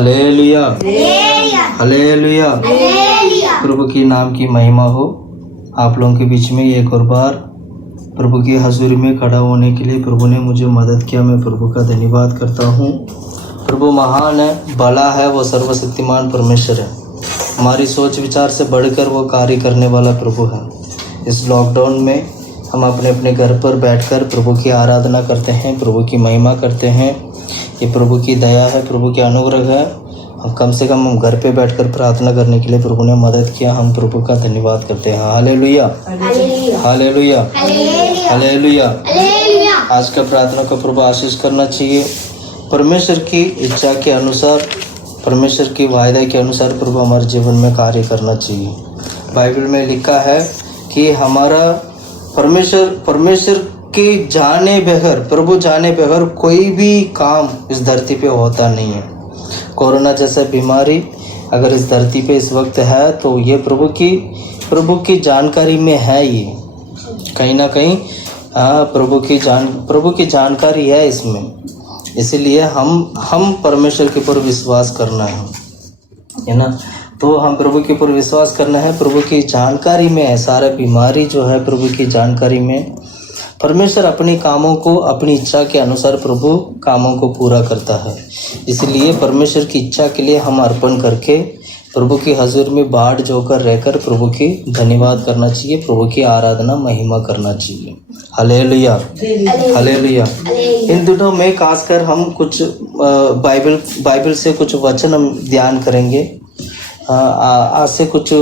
Hallelujah hallelujah. प्रभु की नाम की महिमा हो। आप लोगों के बीच में एक और बार प्रभु की हजूरी में खड़ा होने के लिए प्रभु ने मुझे मदद किया। मैं प्रभु का धन्यवाद करता हूँ। प्रभु महान है, भला है, वो सर्वशक्तिमान परमेश्वर है। हमारी सोच विचार से बढ़कर वो कार्य करने वाला प्रभु है। इस लॉकडाउन में हम अपने अपने घर पर बैठकर प्रभु की आराधना करते हैं, प्रभु की महिमा करते हैं। ये प्रभु की दया है, प्रभु की अनुग्रह है। हम कम से कम हम घर पे बैठकर प्रार्थना करने के लिए प्रभु ने मदद किया। हम प्रभु का धन्यवाद करते हैं। Hallelujah hallelujah hallelujah. आज का प्रार्थना को प्रभु आशीष करना चाहिए। परमेश्वर की इच्छा के अनुसार, परमेश्वर की वायदा के अनुसार प्रभु हमारे जीवन में कार्य करना चाहिए। बाइबल में लिखा है कि हमारा परमेश्वर के जाने बगैर, प्रभु जाने बगैर कोई भी काम इस धरती पे होता नहीं है। कोरोना जैसा बीमारी अगर इस धरती पे इस वक्त है तो ये प्रभु की जानकारी में है। ये कहीं ना कहीं प्रभु की जानकारी है इसमें। इसीलिए हम परमेश्वर के ऊपर विश्वास करना है ना। तो हम प्रभु के ऊपर विश्वास करना है। प्रभु की जानकारी में है सारा बीमारी जो है, प्रभु की जानकारी में परमेश्वर अपने कामों को अपनी इच्छा के अनुसार प्रभु कामों को पूरा करता है। इसलिए परमेश्वर की इच्छा के लिए हम अर्पण करके प्रभु की हजूर में बाढ़ जोकर रहकर प्रभु की धन्यवाद करना चाहिए, प्रभु की आराधना महिमा करना चाहिए। Hallelujah hallelujah. इन दिनों में खासकर हम कुछ बाइबल से कुछ वचन हम ध्यान करेंगे। आज से कुछ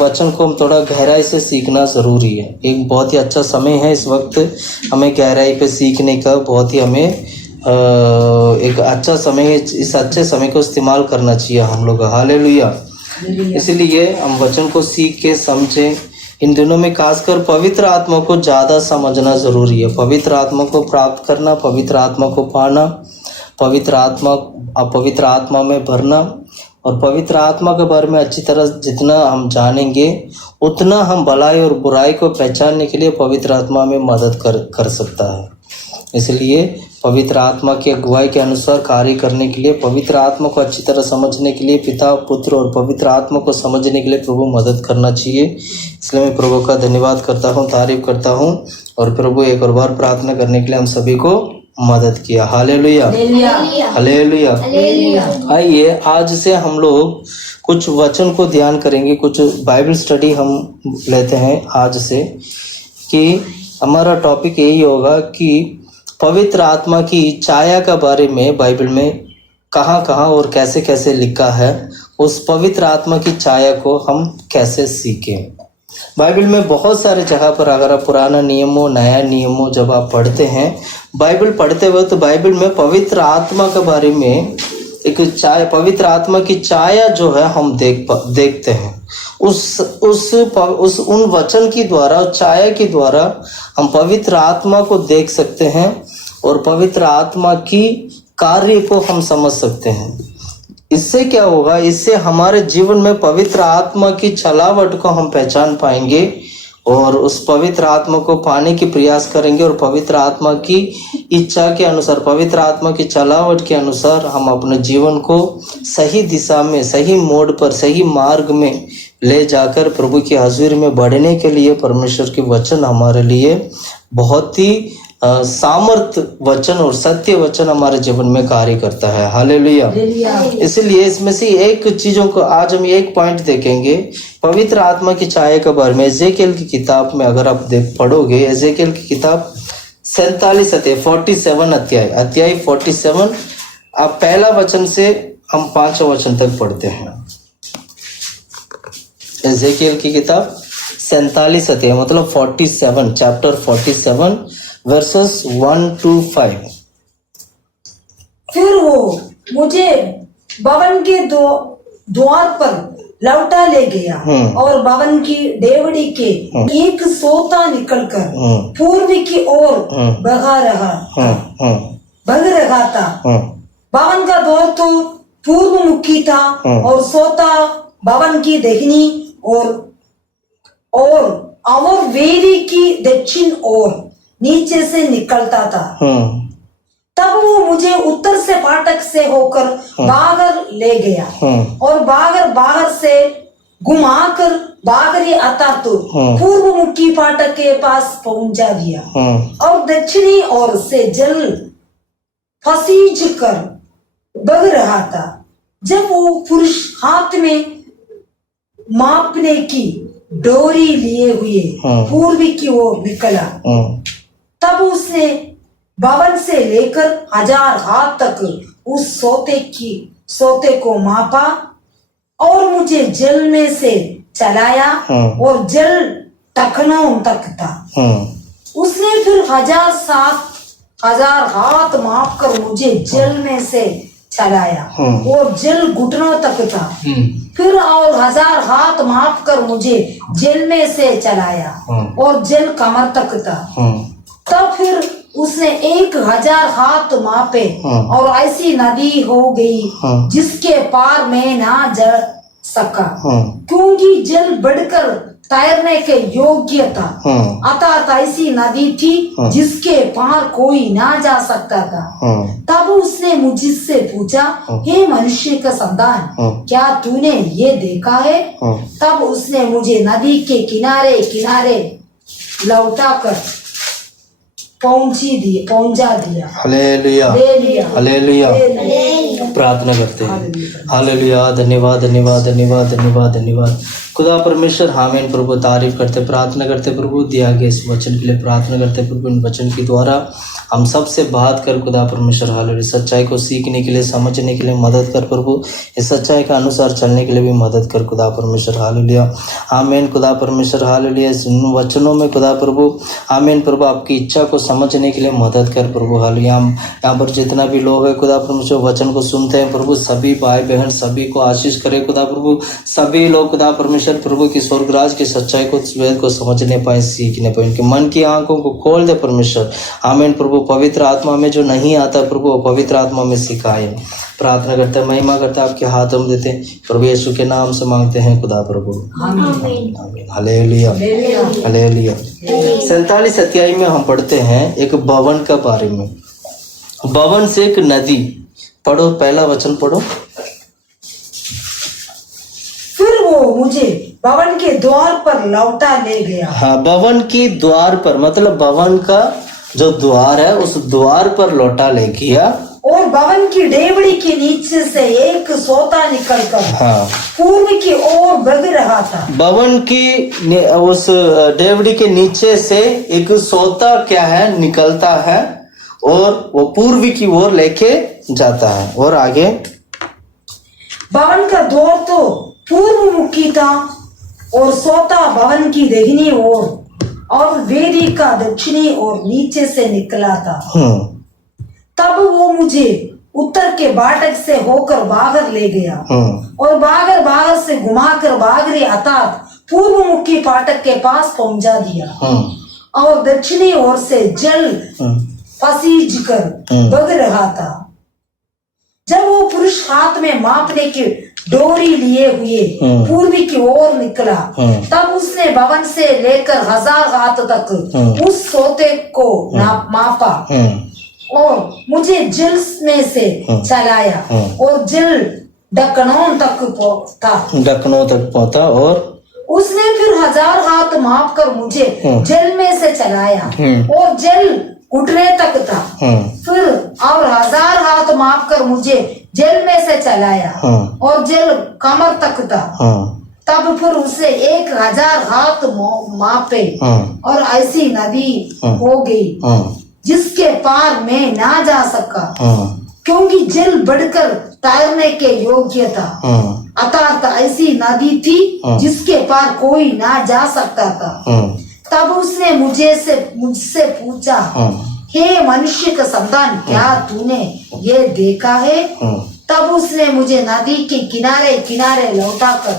वचन को हम थोड़ा गहराई से सीखना ज़रूरी है। एक बहुत ही अच्छा समय है इस वक्त हमें गहराई पे सीखने का। बहुत ही हमें एक अच्छा समय है। इस अच्छे समय को इस्तेमाल करना चाहिए हम लोग। हालेलुया। इसलिए हम वचन को सीख के समझें। इन दिनों में खासकर पवित्र आत्मा को ज़्यादा समझना ज़रूरी है। पवित्र आत्मा को प्राप्त करना, पवित्र आत्मा को पाना, पवित्र आत्मा में भरना और पवित्र आत्मा के बारे में अच्छी तरह जितना हम जानेंगे उतना हम भलाई और बुराई को पहचानने के लिए पवित्र आत्मा में मदद कर सकता है। इसलिए पवित्र आत्मा की अगुवाई के अनुसार कार्य करने के लिए, पवित्र आत्मा को अच्छी तरह समझने के लिए पिता, पुत्र और पवित्र आत्मा को समझने के लिए प्रभु मदद करना चाहिए। इसलिए मैं प्रभु का धन्यवाद करता हूँ, तारीफ करता हूँ। और प्रभु एक और बार प्रार्थना करने के लिए हम सभी को मदद किया। Hallelujah hallelujah. आइए आज से हम लोग कुछ वचन को ध्यान करेंगे, कुछ बाइबल स्टडी हम लेते हैं आज से। कि हमारा टॉपिक यही होगा कि पवित्र आत्मा की छाया के बारे में बाइबल में कहाँ और कैसे लिखा है। उस पवित्र आत्मा की छाया को हम कैसे सीखें। बाइबल में बहुत सारे जगह पर अगर आप पुराना नियम हो, नया नियम हो, जब आप पढ़ते हैं बाइबल पढ़ते हुए तो बाइबल में पवित्र आत्मा के बारे में एक पवित्र आत्मा की छाया जो है हम देखते हैं। उन वचन के द्वारा, छाया के द्वारा हम पवित्र आत्मा को देख सकते हैं और पवित्र आत्मा की कार्य को हम समझ सकते हैं। इससे क्या होगा? इससे हमारे जीवन में पवित्र आत्मा की छलावट को हम पहचान पाएंगे और उस पवित्र आत्मा को पाने की प्रयास करेंगे और पवित्र आत्मा की इच्छा के अनुसार, पवित्र आत्मा की छलावट के अनुसार हम अपने जीवन को सही दिशा में, सही मोड़ पर, सही मार्ग में ले जाकर प्रभु की हजूरी में बढ़ने के लिए परमेश्वर के वचन हमारे लिए बहुत ही सामर्थ वचन और सत्य वचन हमारे जीवन में कार्य करता है। हालेलुया। इसलिए इसमें से एक चीजों को आज हम एक पॉइंट देखेंगे पवित्र आत्मा की छाया के बारे में। एजेकिएल की किताब में अगर आप पढ़ोगे, एजेकिएल की किताब 47 अध्याय 47 आप पहला वचन से हम 5 वचन तक पढ़ते हैं। एजेकिएल की किताब 47 अध्याय मतलब 47 चैप्टर 47 वर्सेस 1 to 5। फिर वो मुझे भवन के द्वार पर लौटा ले गया और भवन की डेवड़ी के एक सोता निकलकर पूर्व की ओर बग रहा था। भवन का द्वार तो पूर्व मुखी था और सोता भवन की दाहिनी और वेदी की दक्षिण ओर नीचे से निकलता था। तब वो मुझे उत्तर से फाटक से होकर बाहर ले गया और बाहर से घुमाकर बागरी अर्थात पूर्व मुखी फाटक के पास पहुंचा दिया और दक्षिणी ओर से जल फसीज कर बह रहा था। जब वो पुरुष हाथ में मापने की डोरी लिए हुए पूर्वी की ओर निकला, तब उसने भवन से लेकर 1000 हाथ तक उस सोते को मापा और मुझे जल में से चलाया और जल टखनों तक था। उसने फिर 1000 हाथ माप कर मुझे जल में से चलाया और जल घुटनों तक था। फिर और 1000 हाथ माप कर मुझे जल में से चलाया और जल कमर तक था। तब फिर उसने 1000 हाथ मापे और ऐसी नदी हो गई जिसके पार में ना जा सका, क्योंकि जल बढ़कर तैरने के योग्य था। अर्थात ऐसी नदी थी जिसके पार कोई ना जा सकता था। तब उसने मुझसे पूछा, हे मनुष्य का संतान, क्या तूने ये देखा है? तब उसने मुझे नदी के किनारे किनारे लौटाकर पहुंचा दिया। Hallelujah, hallelujah. प्रार्थना करते हैं। हालेलुया, धन्यवाद धन्यवाद धन्यवाद धन्यवाद धन्यवाद खुदा परमेश्वर। आमीन प्रभु, तारीफ करते प्रार्थना करते प्रभु, दिया गया इस वचन के लिए प्रार्थना करते प्रभु। इन वचन के द्वारा हम सबसे बात कर खुदा परमेश्वर। हालेलुया, सच्चाई को सीखने के लिए, समझने के लिए मदद कर प्रभु। इस सच्चाई के अनुसार चलने के लिए भी मदद कर खुदा परमेश्वर। हालेलुया, आमीन खुदा परमेश्वर। हालेलुया, इन वचनों में खुदा प्रभु, आमीन प्रभु, आपकी इच्छा को समझने के लिए मदद कर प्रभु। हालेलुया, हम यहाँ पर जितना भी लोग है खुदा परमेश्वर वचन को सुनते हैं प्रभु, सभी भाई बहन सभी को आशीष करे खुदा प्रभु। सभी लोग खुदा परमेश्वर प्रभु की स्वर्गराज की सच्चाई को, वेद को समझने पाए, सीखने पाए, उनके मन की आंखों को खोल दे परमेश्वर। आमीन प्रभु, पवित्र आत्मा में जो नहीं आता प्रभु, वो पवित्र आत्मा में सिखाए। प्रार्थना करते हैं, महिमा करते हैं, आपके हाथों में देते हैं प्रभु यीशु के नाम से मांगते हैं खुदा प्रभु, आमीन। Hallelujah, hallelujah. 47 अध्याय में हम पढ़ते हैं एक भवन का बारे में। भवन से एक नदी, पढ़ो, पहला वचन पढ़ो। फिर वो मुझे भवन के द्वार पर लौटा ले गया। हाँ, भवन के द्वार पर, मतलब भवन का जो द्वार है उस द्वार पर लौटा ले गया। और भवन की डेवड़ी के नीचे से एक सोता निकलकर पूर्व की ओर बग रहा था। भवन की उस डेवड़ी के नीचे से एक सोता क्या है, निकलता है और वो पूर्व की ओर लेके जाता है। और आगे, भवन का द्वार तो पूर्व मुखी था और सोता भवन की दाहिनी ओर और वेदी का दक्षिणी ओर नीचे से निकला था। तब वो मुझे उत्तर के फाटक से होकर बाहर ले गया और बाहर से घुमाकर बागरी अर्थात पूर्व मुखी फाटक के पास पहुंचा दिया और दक्षिणी ओर से जल फसीज कर बग रहा था। जब वो पुरुष हाथ में मापने की डोरी लिए हुए पूर्वी की ओर निकला, तब उसने भवन से लेकर 1000 हाथ तक उस सोते को मापा और मुझे जल में से चलाया और जल ढक्कनों तक पहुंचा और उसने फिर 1000 हाथ माप कर मुझे जल में से चलाया और जल घुटने तक था। फिर और 1000 हाथ माप कर मुझे जल में से चलाया और जल कमर तक था। तब फिर उसे 1000 हाथ मापे और ऐसी नदी हो गई जिसके पार में ना जा सका, क्योंकि जल बढ़कर तैरने के योग्य था। अर्थात ऐसी नदी थी जिसके पार कोई ना जा सकता था। तब उसने मुझसे पूछा, हे मनुष्य का संतान, क्या तूने ये देखा है? तब उसने मुझे नदी के किनारे किनारे लौटाकर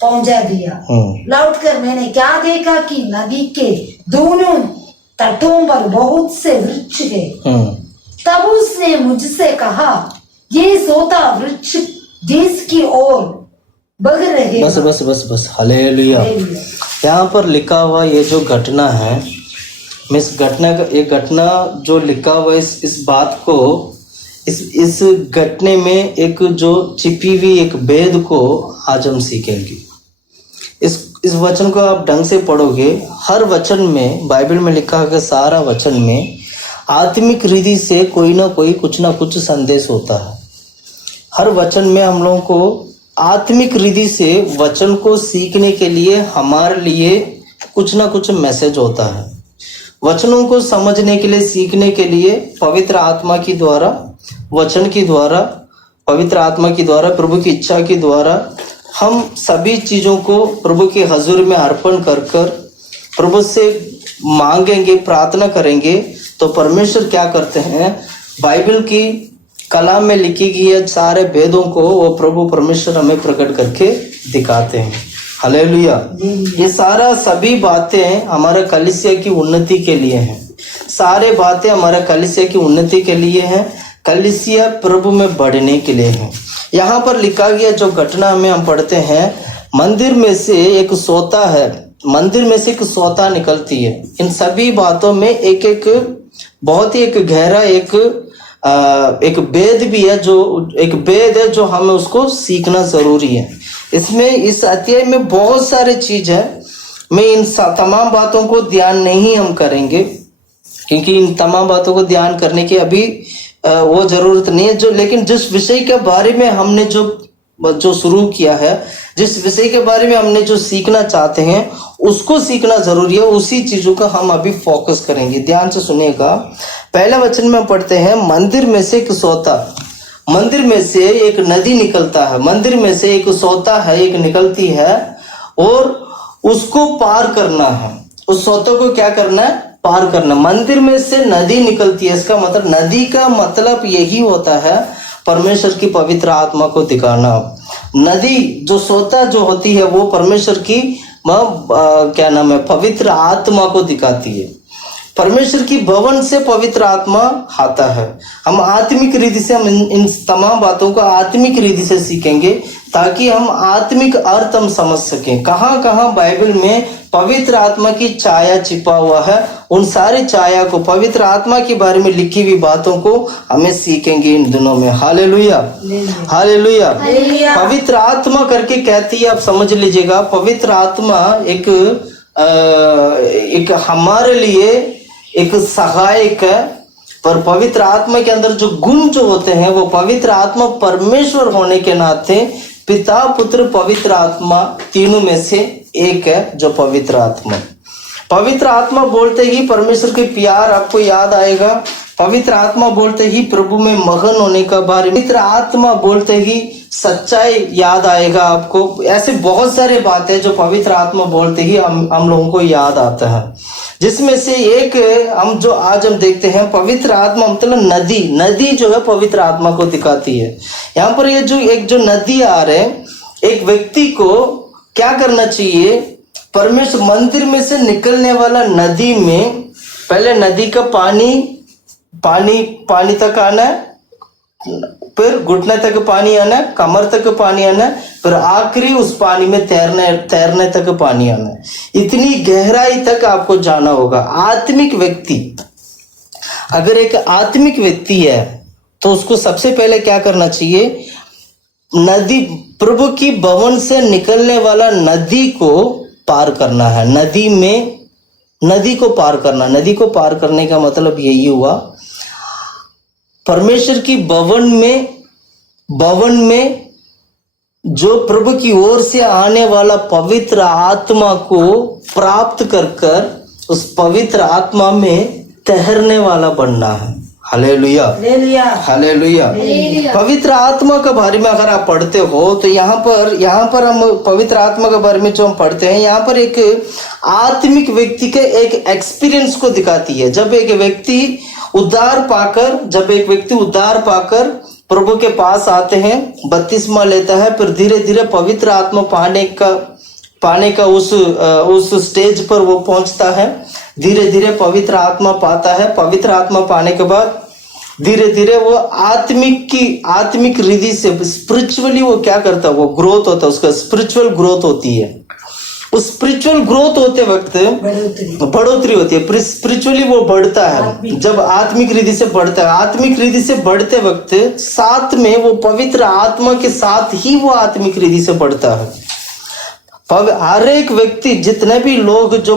पहुंचा दिया। लौटकर मैंने क्या देखा कि नदी के दोनों तटों पर बहुत से वृक्ष थे। तब उसने मुझसे कहा, ये सोता वृक्ष देश की ओर बग रहे। बस हालेलुया। यहाँ पर लिखा हुआ ये जो घटना है, मैं इस घटना का, एक घटना जो लिखा हुआ है इस बात को, इस घटने में एक जो छिपी हुई एक भेद को आज हम सीखेंगे। इस वचन को आप ढंग से पढ़ोगे, हर वचन में, बाइबल में लिखा है सारा वचन में आत्मिक रीति से कोई ना कोई कुछ ना कुछ संदेश होता है। हर वचन में हम लोगों को आत्मिक रीति से वचन को सीखने के लिए हमारे लिए कुछ ना कुछ मैसेज होता है। वचनों को समझने के लिए, सीखने के लिए पवित्र आत्मा की द्वारा, वचन की द्वारा, पवित्र आत्मा की द्वारा, प्रभु की इच्छा की द्वारा हम सभी चीज़ों को प्रभु के हजूर में अर्पण कर कर प्रभु से मांगेंगे, प्रार्थना करेंगे, तो परमेश्वर क्या करते हैं, बाइबल की कलाम में लिखी गई सारे भेदों को वो प्रभु परमेश्वर हमें प्रकट करके दिखाते हैं। हालेलुया। ये सारा सभी बातें हमारे कलीसिया की उन्नति के लिए हैं। सारे बातें हमारे कलीसिया की उन्नति के लिए हैं, कलीसिया प्रभु में बढ़ने के लिए हैं। यहाँ पर लिखा गया जो घटना में हम पढ़ते हैं, मंदिर में से एक सोता है, मंदिर में से एक सोता निकलती है। इन सभी बातों में एक एक बहुत ही एक गहरा एक भेद भी है, जो एक भेद है जो हमें उसको सीखना जरूरी है। इसमें इस अध्याय में बहुत सारे चीज है। मैं इन तमाम बातों को ध्यान नहीं हम करेंगे, क्योंकि इन तमाम बातों को ध्यान करने की अभी वो जरूरत नहीं है। जो लेकिन जिस विषय के बारे में हमने जो शुरू किया है, जिस विषय के बारे में हमने जो सीखना चाहते हैं उसको सीखना जरूरी है। उसी चीजों का हम अभी फोकस करेंगे। ध्यान से सुनिएगा। पहला वचन में पढ़ते हैं, मंदिर में से एक सोता, मंदिर में से एक नदी निकलता है, मंदिर में से एक सोता है, एक निकलती है और उसको पार करना है। उस सोते को क्या करना है? पार करना। मंदिर में से नदी निकलती है, इसका मतलब, नदी का मतलब यही होता है परमेश्वर की पवित्र आत्मा को दिखाना। नदी जो सोता जो होती है वो परमेश्वर की क्या नाम है, पवित्र आत्मा को दिखाती है। परमेश्वर की भवन से पवित्र आत्मा आता है। हम आत्मिक रीति से हम इन तमाम बातों को आत्मिक रीति से सीखेंगे, ताकि हम आत्मिक अर्थ हम समझ सकें। कहाँ कहाँ बाइबल में पवित्र आत्मा की छाया छिपा हुआ है, उन सारी छाया को, पवित्र आत्मा के बारे में लिखी हुई बातों को हमें सीखेंगे इन दिनों में। Hallelujah, hallelujah. पवित्र आत्मा करके कहती है, आप समझ लीजिएगा, पवित्र आत्मा एक हमारे लिए एक सहायक है, पर पवित्र आत्मा के अंदर जो गुण जो होते हैं वो पवित्र आत्मा परमेश्वर होने के नाते पिता, पुत्र, पवित्र आत्मा तीनों में से एक है जो पवित्र आत्मा। पवित्र आत्मा बोलते ही परमेश्वर के प्यार आपको याद आएगा। पवित्र आत्मा बोलते ही प्रभु में मगन होने का बारे, पवित्र आत्मा बोलते ही सच्चाई याद आएगा आपको। ऐसे बहुत सारे बातें जो पवित्र आत्मा बोलते ही हम लोगों को याद आता है, जिसमें से एक हम जो आज हम देखते हैं, पवित्र आत्मा मतलब नदी। नदी जो है पवित्र आत्मा को दिखाती है। यहाँ पर ये जो नदी आ रहे, एक व्यक्ति को क्या करना चाहिए, परमेश्वर मंदिर में से निकलने वाला नदी में पहले नदी का पानी तक आना है, फिर घुटने तक पानी आना है, कमर तक पानी आना है, फिर आखिरी उस पानी में तैरने तक पानी आना है। इतनी गहराई तक आपको जाना होगा। आत्मिक व्यक्ति, अगर एक आत्मिक व्यक्ति है तो उसको सबसे पहले क्या करना चाहिए, नदी, प्रभु की भवन से निकलने वाला नदी को पार करना है। नदी को पार करना। नदी को पार करने का मतलब यही हुआ, परमेश्वर की भवन में जो प्रभु की ओर से आने वाला पवित्र आत्मा को प्राप्त कर उस पवित्र आत्मा में तैरने वाला बनना है। Hallelujah, hallelujah. पवित्र आत्मा के बारे में अगर आप पढ़ते हो तो यहाँ पर हम पवित्र आत्मा के बारे में जो हम पढ़ते हैं, यहाँ पर एक आत्मिक व्यक्ति के एक एक्सपीरियंस को दिखाती है। जब एक व्यक्ति उद्धार पाकर प्रभु के पास आते हैं, बपतिस्मा लेता है, फिर धीरे धीरे पवित्र आत्मा पाने का उस स्टेज पर वो पहुंचता है। धीरे धीरे पवित्र आत्मा पाता है। पवित्र आत्मा पाने के बाद धीरे धीरे वो आत्मिक रीति से स्पिरिचुअली वो क्या करता है, वो ग्रोथ होता है, उसका स्पिरिचुअल ग्रोथ होती है। उस स्पिरिचुअल ग्रोथ होते वक्त बढ़ोतरी होती है, स्पिरिचुअली वो बढ़ता है। जब आत्मिक रीति से बढ़ता है, आत्मिक रीति से बढ़ते वक्त साथ में वो पवित्र आत्मा के साथ ही वो आत्मिक रीति से बढ़ता है। हर एक व्यक्ति, जितने भी लोग जो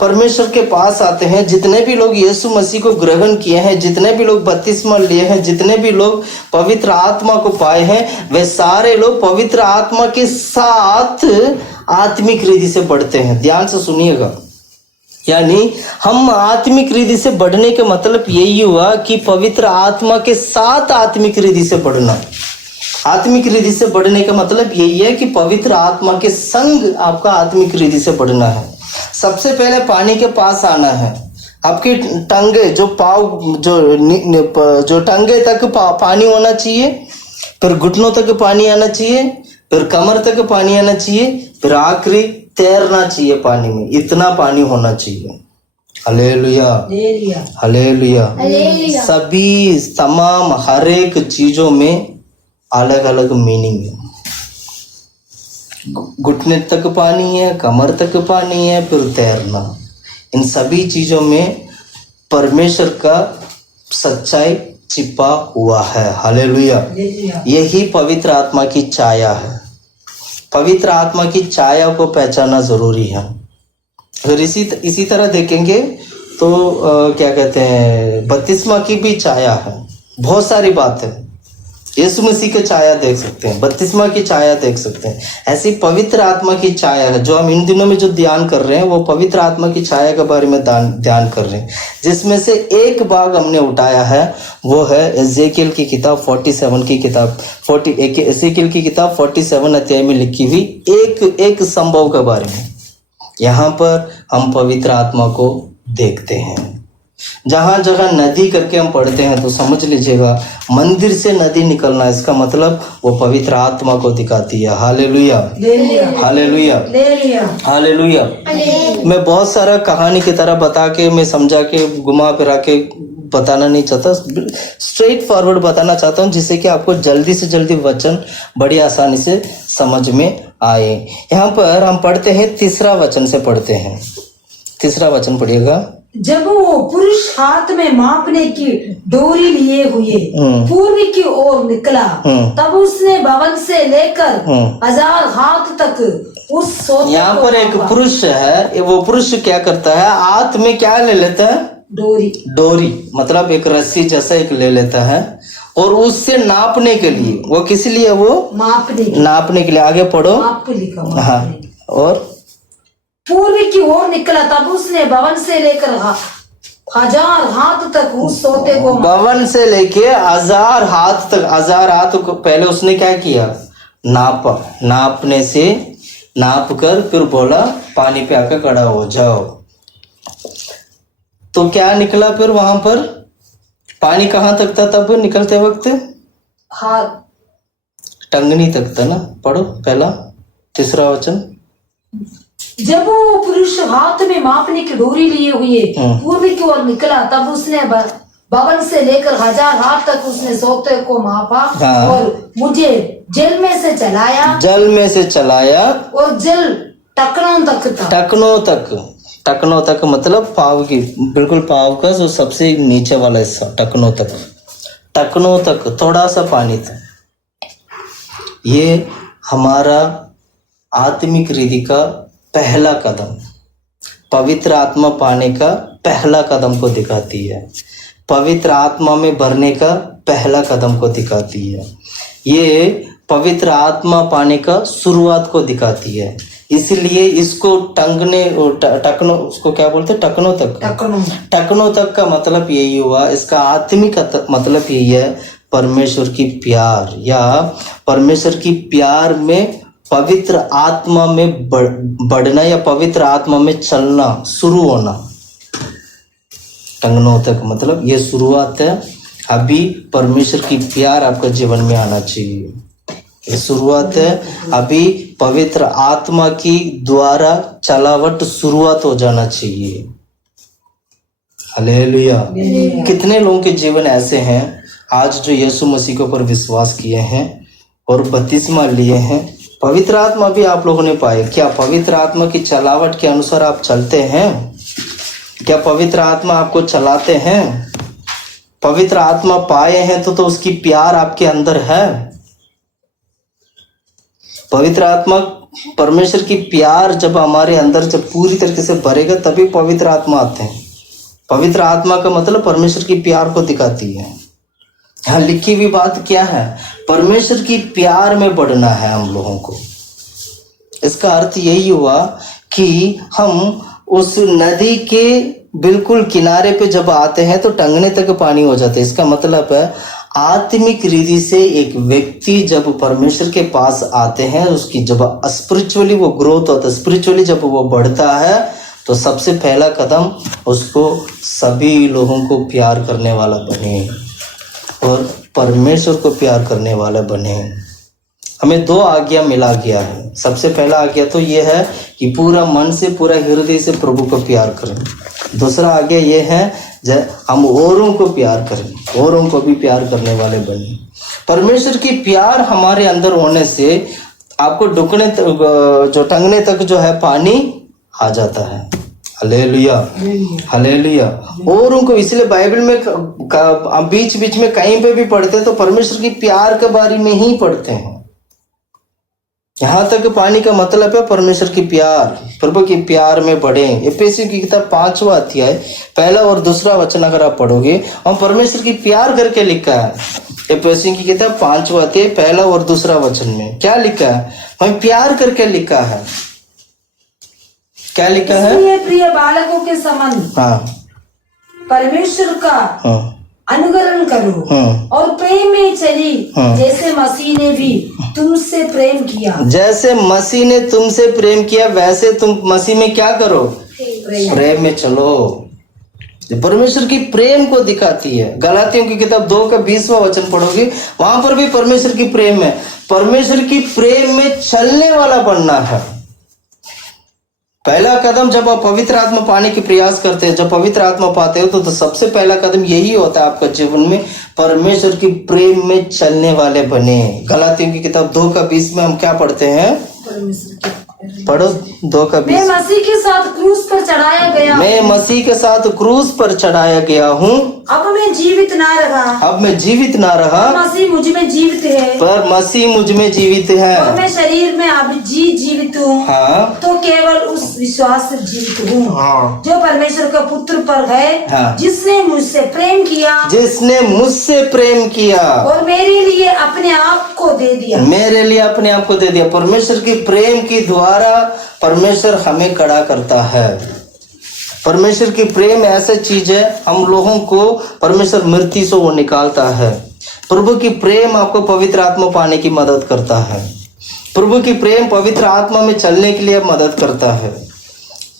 परमेश्वर के पास आते हैं, जितने भी लोग यीशु मसीह को ग्रहण किए हैं, जितने भी लोग बपतिस्मा लिए हैं, जितने भी लोग पवित्र आत्मा को पाए हैं, वे सारे लोग पवित्र आत्मा के साथ आत्मिक रीति से बढ़ते हैं। ध्यान से सुनिएगा, यानी हम आत्मिक रीति से बढ़ने का मतलब यही हुआ कि पवित्र आत्मा के साथ आत्मिक रीति से बढ़ना। आत्मिक रीति से बढ़ने का मतलब यही है कि पवित्र आत्मा के संग आपका आत्मिक रीति से बढ़ना है। सबसे पहले पानी के पास आना है। आपकी टंगे जो पाव जो टंगे तक पानी होना चाहिए, फिर घुटनों तक पानी आना चाहिए, फिर कमर तक पानी आना चाहिए, फिर आखिरी तैरना चाहिए पानी में, इतना पानी होना चाहिए। Hallelujah, hallelujah. सभी तमाम हर एक चीजों में अलग अलग मीनिंग है। घुटने तक पानी है, कमर तक पानी है, फिर तैरना, इन सभी चीजों में परमेश्वर का सच्चाई छिपा हुआ है। हालेलुया। यही पवित्र आत्मा की छाया है। पवित्र आत्मा की छाया को पहचानना जरूरी है। अगर इसी तरह देखेंगे तो क्या कहते हैं, बपतिस्मा की भी छाया है। बहुत सारी बात है। यीशु मसीह की छाया देख सकते हैं, बपतिस्मा की छाया देख सकते हैं। ऐसी पवित्र आत्मा की छाया है जो हम इन दिनों में जो ध्यान कर रहे हैं, वो पवित्र आत्मा की छाया के बारे में ध्यान कर रहे हैं। जिसमें से एक भाग हमने उठाया है, वो है एजेकियल की किताब 47 की किताब, एजेकियल की किताब 47 अध्याय में लिखी हुई एक संभव के बारे में। यहाँ पर हम पवित्र आत्मा को देखते हैं। जहां जगह नदी करके हम पढ़ते हैं तो समझ लीजिएगा मंदिर से नदी निकलना, इसका मतलब वो पवित्र आत्मा को दिखाती है। Hallelujah, hallelujah, hallelujah. मैं बहुत सारा कहानी की तरह बता के, मैं समझा के, घुमा फिरा के बताना नहीं चाहता, स्ट्रेट फॉरवर्ड बताना चाहता हूँ, जिससे कि आपको जल्दी से जल्दी वचन बड़ी आसानी से समझ में आए। यहाँ पर हम पढ़ते हैं, तीसरा वचन से पढ़ते हैं। तीसरा वचन पढ़िएगा। जब वो पुरुष हाथ में मापने की डोरी लिए हुए पूर्व की ओर निकला, तब उसने भवन से लेकर 1000 हाथ तक उस सोते। यहाँ पर एक पुरुष है, वो पुरुष क्या करता है, हाथ में क्या ले लेता है, डोरी मतलब एक रस्सी जैसा एक ले लेता है, और उससे नापने के लिए, वो किस लिए, वो नापने के लिए। आगे पढ़ो। हाँ, और पूर्व की ओर निकला, तब उसने भवन से लेकर 1000 हाथ तक उस सोते को, भवन से लेके 1000 हाथ तक, 1000 हाथ को पहले उसने क्या किया, नापा। नापने से नाप कर फिर बोला पानी पे आकर खड़ा हो जाओ। तो क्या निकला फिर वहां पर, पानी कहाँ तक था तब निकलते वक्त, हाथ टंगनी तक था ना। पढ़ो पहला तीसरा वचन। जब वो पुरुष हाथ में मापने की डोरी लिए हुए पूर्व की ओर निकला, तब उसने भवन से लेकर 1000 हाथ तक उसने सोते को मापा। हाँ। और मुझे जल में से चलाया, और जल टकनों तक था। टकनों तक मतलब पाव की, बिल्कुल पाव का जो सबसे नीचे वाला हिस्सा, टकनों तक थोड़ा सा पानी था। ये हमारा आत्मिक रीति का पहला कदम, पवित्र आत्मा पाने का पहला कदम को दिखाती है। पवित्र आत्मा में भरने का पहला कदम को दिखाती है। ये पवित्र आत्मा पाने का शुरुआत को दिखाती है। इसलिए इसको टकनों, उसको क्या बोलते हैं, टकनों तक का मतलब यही हुआ। इसका आत्मिक मतलब यही है, परमेश्वर की प्यार, या परमेश्वर की प्यार में पवित्र आत्मा में बढ़ना, या पवित्र आत्मा में चलना, शुरू होना। टंगनों तक मतलब ये शुरुआत है। अभी परमेश्वर की प्यार आपका जीवन में आना चाहिए, ये शुरुआत है। अभी पवित्र आत्मा की द्वारा चलावट शुरुआत हो जाना चाहिए। हालेलुया। कितने लोगों के जीवन ऐसे हैं आज जो यीशु मसीह के ऊपर विश्वास किए हैं और बपतिस्मा लिए हैं, पवित्र आत्मा भी आप लोगों ने पाए। क्या पवित्र आत्मा की चलावट के अनुसार आप चलते हैं? क्या पवित्र आत्मा आपको चलाते हैं? पवित्र आत्मा पाए हैं तो उसकी प्यार आपके अंदर है। पवित्र आत्मा, परमेश्वर की प्यार जब हमारे अंदर जब पूरी तरीके से भरेगा तभी पवित्र आत्मा आते हैं। पवित्र आत्मा का मतलब परमेश्वर की प्यार को दिखाती है। यहाँ लिखी हुई बात क्या है? परमेश्वर की प्यार में बढ़ना है हम लोगों को। इसका अर्थ यही हुआ कि हम उस नदी के बिल्कुल किनारे पे जब आते हैं तो टंगने तक पानी हो जाता है। इसका मतलब है आत्मिक रीति से एक व्यक्ति जब परमेश्वर के पास आते हैं, उसकी जब स्पिरिचुअली वो ग्रोथ होता है, स्पिरिचुअली जब वो बढ़ता है तो सबसे पहला कदम उसको सभी लोगों को प्यार करने वाला बने और परमेश्वर को प्यार करने वाला बने। हमें 2 आज्ञा मिला गया है। सबसे पहला आज्ञा तो यह है कि पूरा मन से पूरा हृदय से प्रभु को प्यार करें। दूसरा आज्ञा यह है हम औरों को प्यार करें, औरों को भी प्यार करने वाले बने। परमेश्वर की प्यार हमारे अंदर होने से आपको डुकने जो टंगने तक जो है पानी आ जाता है। Hallelujah, hallelujah. औरों को, इसलिए बाइबल में बीच बीच में कहीं पे भी पढ़ते हैं तो परमेश्वर की प्यार के बारे में ही पढ़ते हैं। यहाँ तक पानी का मतलब है परमेश्वर की प्यार, प्रभु की प्यार में बढ़े। एफेसियों की किताब 5वां अध्याय 1 और 2 वचन अगर आप पढ़ोगे, हम परमेश्वर की प्यार करके लिखा है। एफेसियों की किताब 5वां अध्याय 1 और 2 वचन में क्या लिखा है? हम प्यार करके लिखा है। क्या लिखा है? इसलिए प्रिय बालकों के समान परमेश्वर का अनुकरण करो और प्रेम में चली जैसे मसीह ने भी तुमसे प्रेम किया। जैसे मसीह ने तुमसे प्रेम किया वैसे तुम मसीह में क्या करो? प्रेम में चलो। परमेश्वर की प्रेम को दिखाती है। गलातियों की किताब 2 का 20वां वचन पढ़ोगे, वहां पर भी परमेश्वर की प्रेम है। परमेश्वर की प्रेम में चलने वाला बनना है। पहला कदम जब आप पवित्र आत्मा पाने की प्रयास करते हैं, जब पवित्र आत्मा पाते हो तो सबसे पहला कदम यही होता है आपका जीवन में परमेश्वर की प्रेम में चलने वाले बने। गलातियों की किताब 2 का 20 में हम क्या पढ़ते हैं? पढ़ो 2 का 20। मैं मसीह के साथ क्रूस पर चढ़ाया गया, मैं मसीह के साथ क्रूस पर चढ़ाया गया हूँ। अब मैं जीवित ना रहा, अब मैं जीवित ना रहा, मसीह मुझ में जीवित है, पर मसीह मुझ में जीवित है। और मैं शरीर में अब जीवित हूँ, तो केवल उस विश्वास से जीवित हूँ जो परमेश्वर का पुत्र पर है, जिसने मुझसे प्रेम किया, जिसने मुझसे प्रेम किया और मेरे लिए अपने आप को दे दिया, मेरे लिए अपने आप को दे दिया। परमेश्वर की प्रेम की द्वारा परमेश्वर हमें खड़ा करता है। परमेश्वर की प्रेम ऐसा चीज है, हम लोगों को परमेश्वर मृत्यु से वो निकालता है। प्रभु की प्रेम आपको पवित्र आत्मा पाने की मदद करता है। प्रभु की प्रेम पवित्र आत्मा में चलने के लिए मदद करता है।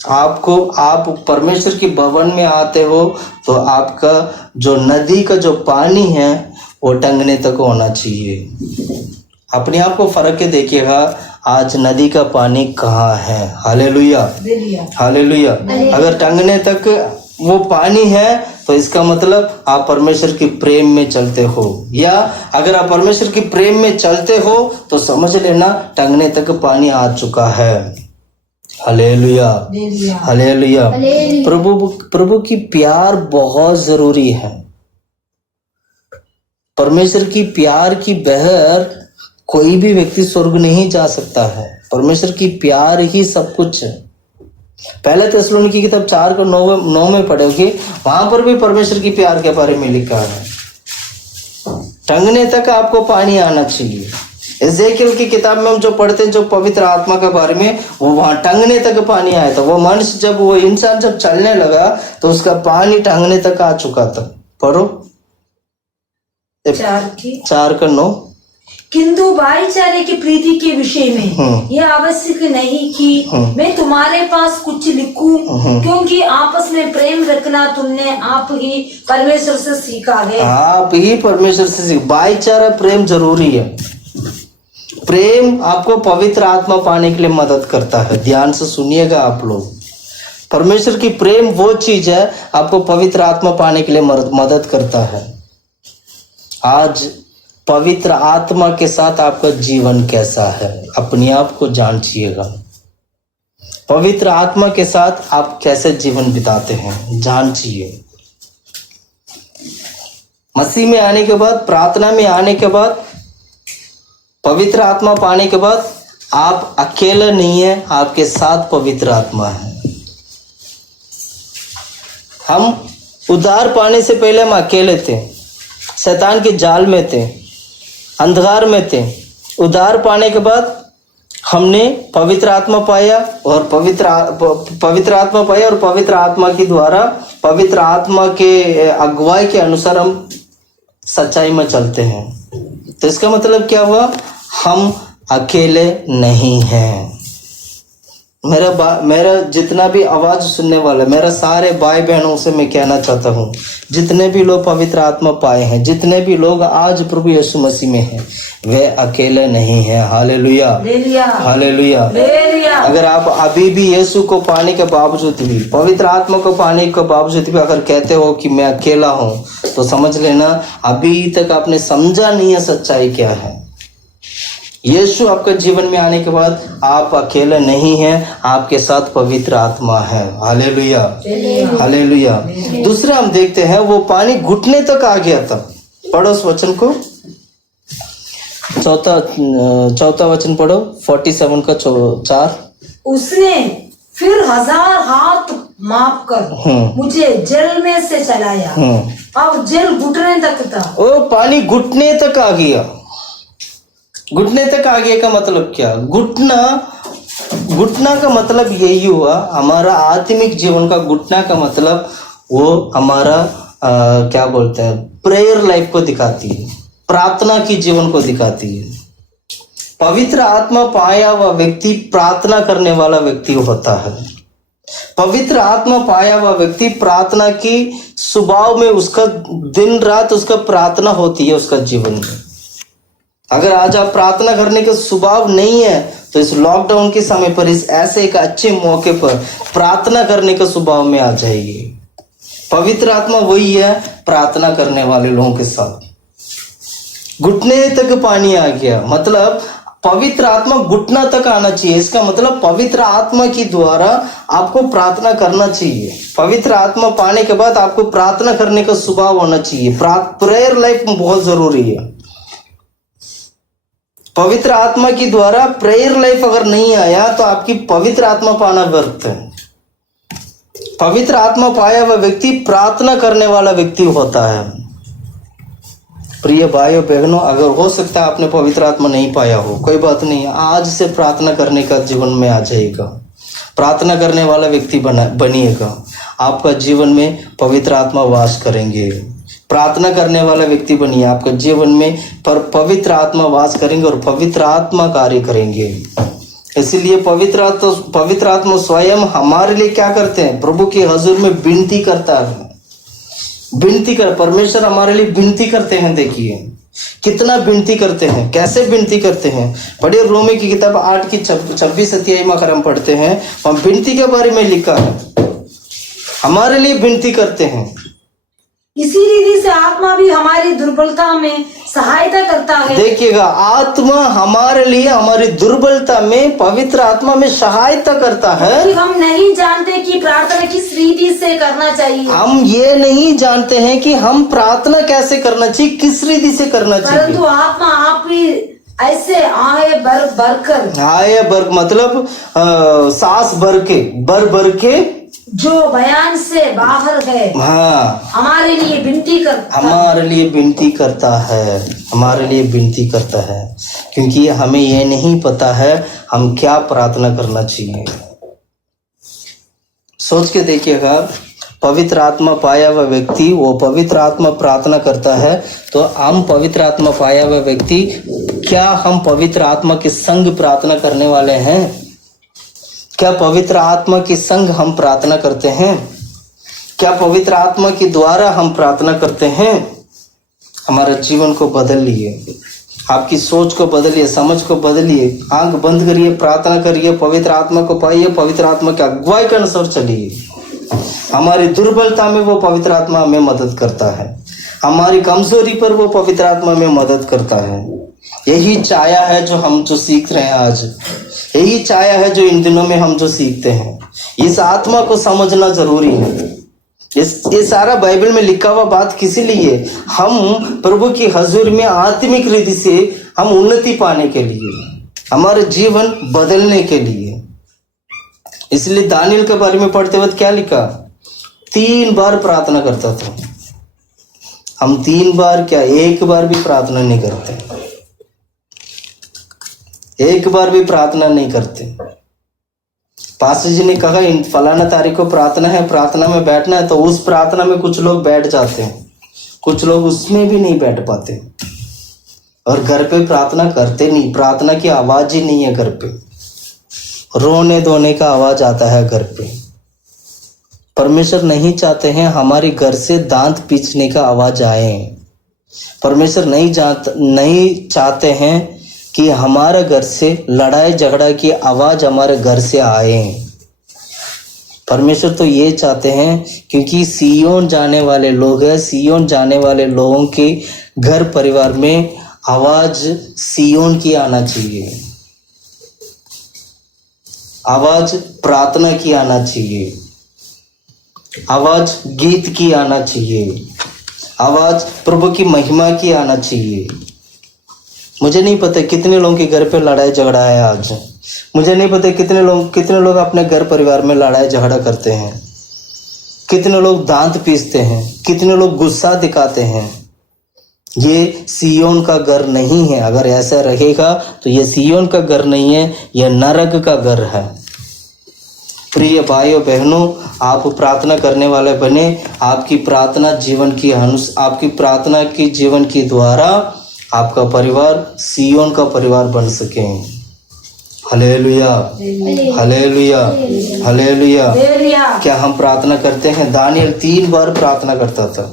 आप परमेश्वर की भवन में आते हो तो आपका जो नदी का जो पानी है वो टंगने तक होना चाहिए। अपने आप को फर्क के देखिएगा, आज नदी का पानी कहाँ है? Hallelujah, hallelujah. अगर टंगने तक वो पानी है तो इसका मतलब आप परमेश्वर की प्रेम में चलते हो, या अगर आप परमेश्वर की प्रेम में चलते हो तो समझ लेना टंगने तक पानी आ चुका है। Hallelujah, hallelujah. प्रभु की प्यार बहुत जरूरी है। परमेश्वर की प्यार की बहर कोई भी व्यक्ति स्वर्ग नहीं जा सकता है। परमेश्वर की प्यार ही सब कुछ है। पहले थिस्सलुनीकी की किताब 4 का 9 में पढ़ोगे, वहां पर भी परमेश्वर की प्यार के बारे में लिखा है। टंगने तक आपको पानी आना चाहिए। एजेकियल की किताब में हम जो पढ़ते हैं, जो पवित्र आत्मा के बारे में, वो वहां टंगने तक पानी आया था। वो मनुष्य जब वो इंसान जब चलने लगा तो उसका पानी टंगने तक आ चुका था। पढ़ो 4 का 9। किंतु भाईचारे की प्रीति के विषय में यह आवश्यक नहीं कि मैं तुम्हारे पास कुछ लिखूं, क्योंकि आपस में प्रेम रखना तुमने आप ही परमेश्वर से सीखा है। आप ही परमेश्वर से सीखा। भाईचारा प्रेम जरूरी है। प्रेम आपको पवित्र आत्मा पाने के लिए मदद करता है। ध्यान से सुनिएगा आप लोग, परमेश्वर की प्रेम वो चीज है आपको पवित्र आत्मा पाने के लिए मदद करता है। आज पवित्र आत्मा के साथ आपका जीवन कैसा है? अपने आप को जांचिएगा। पवित्र आत्मा के साथ आप कैसे जीवन बिताते हैं, जांचिए। मसीह में आने के बाद, प्रार्थना में आने के बाद, पवित्र आत्मा पाने के बाद आप अकेला नहीं है, आपके साथ पवित्र आत्मा है। हम उद्धार पाने से पहले हम अकेले थे, शैतान के जाल में थे, अंधकार में थे। उद्धार पाने के बाद हमने पवित्र आत्मा पाया और पवित्र आत्मा पाया और पवित्र आत्मा के द्वारा, पवित्र आत्मा के अगुवाई के अनुसार हम सच्चाई में चलते हैं। तो इसका मतलब क्या हुआ, हम अकेले नहीं हैं। मेरा जितना भी आवाज सुनने वाला, मेरा सारे भाई बहनों से मैं कहना चाहता हूँ, जितने भी लोग पवित्र आत्मा पाए हैं, जितने भी लोग आज प्रभु यीशु मसीह में हैं, वे अकेले नहीं हैं। Hallelujah, hallelujah. अगर आप अभी भी यीशु को पाने के बावजूद भी, पवित्र आत्मा को पाने के बावजूद भी अगर कहते हो कि मैं अकेला हूँ, तो समझ लेना अभी तक आपने समझा नहीं है सच्चाई क्या है। यीशु आपके जीवन में आने के बाद आप अकेले नहीं हैं, आपके साथ पवित्र आत्मा है। Hallelujah, hallelujah. दूसरा हम देखते हैं, वो पानी घुटने तक आ गया था। पढ़ो उस वचन को, चौथा वचन पढ़ो, 47 का 4। उसने फिर 1000 हाथ माप कर मुझे जल में से चलाया, अब जल घुटने तक था। ओ पानी घुटने तक आ गया। घुटने तक आ गया का मतलब क्या, घुटना का मतलब यही हुआ, हमारा आत्मिक जीवन का घुटना का मतलब वो हमारा क्या बोलते हैं, प्रेयर लाइफ को दिखाती है, प्रार्थना की जीवन को दिखाती है। पवित्र आत्मा पाया हुआ व्यक्ति प्रार्थना करने वाला व्यक्ति होता है। पवित्र आत्मा पाया हुआ व्यक्ति प्रार्थना की स्वभाव में, उसका दिन रात उसका प्रार्थना होती है उसका जीवन में। अगर आज आप प्रार्थना करने का स्वभाव नहीं है, तो इस लॉकडाउन के समय पर, इस ऐसे एक अच्छे मौके पर प्रार्थना करने का स्वभाव में आ जाइए। पवित्र आत्मा वही है प्रार्थना करने वाले लोगों के साथ। घुटने तक पानी आ गया, मतलब पवित्र आत्मा घुटना तक आना चाहिए। इसका मतलब पवित्र आत्मा के द्वारा आपको प्रार्थना करना चाहिए। पवित्र आत्मा पाने के बाद आपको प्रार्थना करने का स्वभाव होना चाहिए। प्रेयर लाइफ बहुत जरूरी है। पवित्र आत्मा के द्वारा प्रेयर लाइफ अगर नहीं आया, तो आपकी पवित्र आत्मा पाना व्यर्थ है। पवित्र आत्मा पाया हुआ व्यक्ति प्रार्थना करने वाला व्यक्ति होता है। प्रिय भाइयों बहनों, अगर हो सकता है आपने पवित्र आत्मा नहीं पाया हो, कोई बात नहीं, आज से प्रार्थना करने का जीवन में आ जाएगा। प्रार्थना करने वाला व्यक्ति बनिएगा, आपका जीवन में पवित्र आत्मा वास करेंगे। प्रार्थना करने वाला व्यक्ति बनिए, आपके जीवन में पर पवित्र आत्मा वास करेंगे और पवित्र आत्मा कार्य करेंगे। इसलिए पवित्र आत्मा स्वयं हमारे लिए क्या करते हैं, प्रभु के हजूर में विनती करता है। परमेश्वर हमारे लिए विनती करते हैं। देखिए कितना विनती करते हैं, कैसे विनती करते हैं। पढ़िए रोमी की किताब 8 की 26 अध्याय में अगर हम पढ़ते हैं, वहां विनती के बारे में लिखा है, हमारे लिए विनती करते हैं। इसी रीति से आत्मा भी हमारी दुर्बलता में सहायता करता है। देखिएगा, आत्मा हमारे लिए हमारी दुर्बलता में, पवित्र आत्मा में सहायता करता है। हम नहीं जानते कि प्रार्थना किस रीति से करना चाहिए। हम ये नहीं जानते हैं कि हम प्रार्थना कैसे करना चाहिए, किस रीति से करना चाहिए, परंतु आत्मा आप ही ऐसे आए भर मतलब सांस भर के जो बयान से बाहर है, हाँ, हमारे लिए विनती करता है, क्योंकि हमें ये नहीं पता है हम क्या प्रार्थना करना चाहिए। सोच के देखिएगा, पवित्र आत्मा पाया हुआ व्यक्ति, वो पवित्र आत्मा प्रार्थना करता है, तो हम पवित्र आत्मा पाया हुआ व्यक्ति, क्या हम पवित्र आत्मा के संग प्रार्थना करने वाले हैं? क्या पवित्र आत्मा के संग हम प्रार्थना करते हैं? क्या पवित्र आत्मा के द्वारा हम प्रार्थना करते हैं? हमारा जीवन को बदलिए, आपकी सोच को बदलिए, समझ को बदलिए, आंख बंद करिए, प्रार्थना करिए, पवित्र आत्मा को पाइए, पवित्र आत्मा के अगुवाई के अनुसार चलिए। हमारी दुर्बलता में वो पवित्र आत्मा हमें मदद करता है, हमारी कमजोरी पर वो पवित्र आत्मा में मदद करता है। यही छाया है जो सीख रहे हैं आज, यही छाया है जो इन दिनों में हम जो सीखते हैं। इस आत्मा को समझना जरूरी है। ये सारा बाइबल में लिखा हुआ बात किसी लिए, हम प्रभु की हजूर में आत्मिक रीति से हम उन्नति पाने के लिए, हमारे जीवन बदलने के लिए। इसलिए दानियल के बारे में पढ़ते वक्त क्या लिखा, 3 बार प्रार्थना करता था। हम 3 बार क्या, 1 बार भी प्रार्थना नहीं करते, 1 बार भी प्रार्थना नहीं करते। पास्टर जी ने कहा इन फलाना तारीख को प्रार्थना है, प्रार्थना में बैठना है, तो उस प्रार्थना में कुछ लोग बैठ जाते हैं, कुछ लोग उसमें भी नहीं बैठ पाते और घर पे प्रार्थना करते नहीं। प्रार्थना की आवाज ही नहीं है घर पे, रोने धोने का आवाज आता है घर पे। परमेश्वर नहीं चाहते हैं हमारे घर से दांत पीसने का आवाज आए। परमेश्वर नहीं चाहते हैं कि हमारे घर से लड़ाई झगड़ा की आवाज हमारे घर से आए। परमेश्वर तो ये चाहते हैं, क्योंकि सियोन जाने वाले लोग हैं, सियोन जाने वाले लोगों के घर परिवार में आवाज सियोन की आना चाहिए, आवाज प्रार्थना की आना चाहिए, आवाज गीत की आना चाहिए, आवाज प्रभु की महिमा की आना चाहिए। मुझे नहीं पता कितने लोगों के घर पे लड़ाई झगड़ा है आज, मुझे नहीं पता कितने लोग अपने घर परिवार में लड़ाई झगड़ा करते हैं, कितने लोग दांत पीसते हैं, कितने लोग गुस्सा दिखाते हैं। ये सियोन का घर नहीं है। अगर ऐसा रहेगा तो ये सियोन का घर नहीं है, यह नरक का घर है। प्रिय भाइयों बहनों, आप प्रार्थना करने वाले बने। आपकी प्रार्थना की जीवन के द्वारा आपका परिवार सियोन का परिवार बन सके। Hallelujah, hallelujah, hallelujah. क्या हम प्रार्थना करते हैं? दानियल 3 बार प्रार्थना करता था,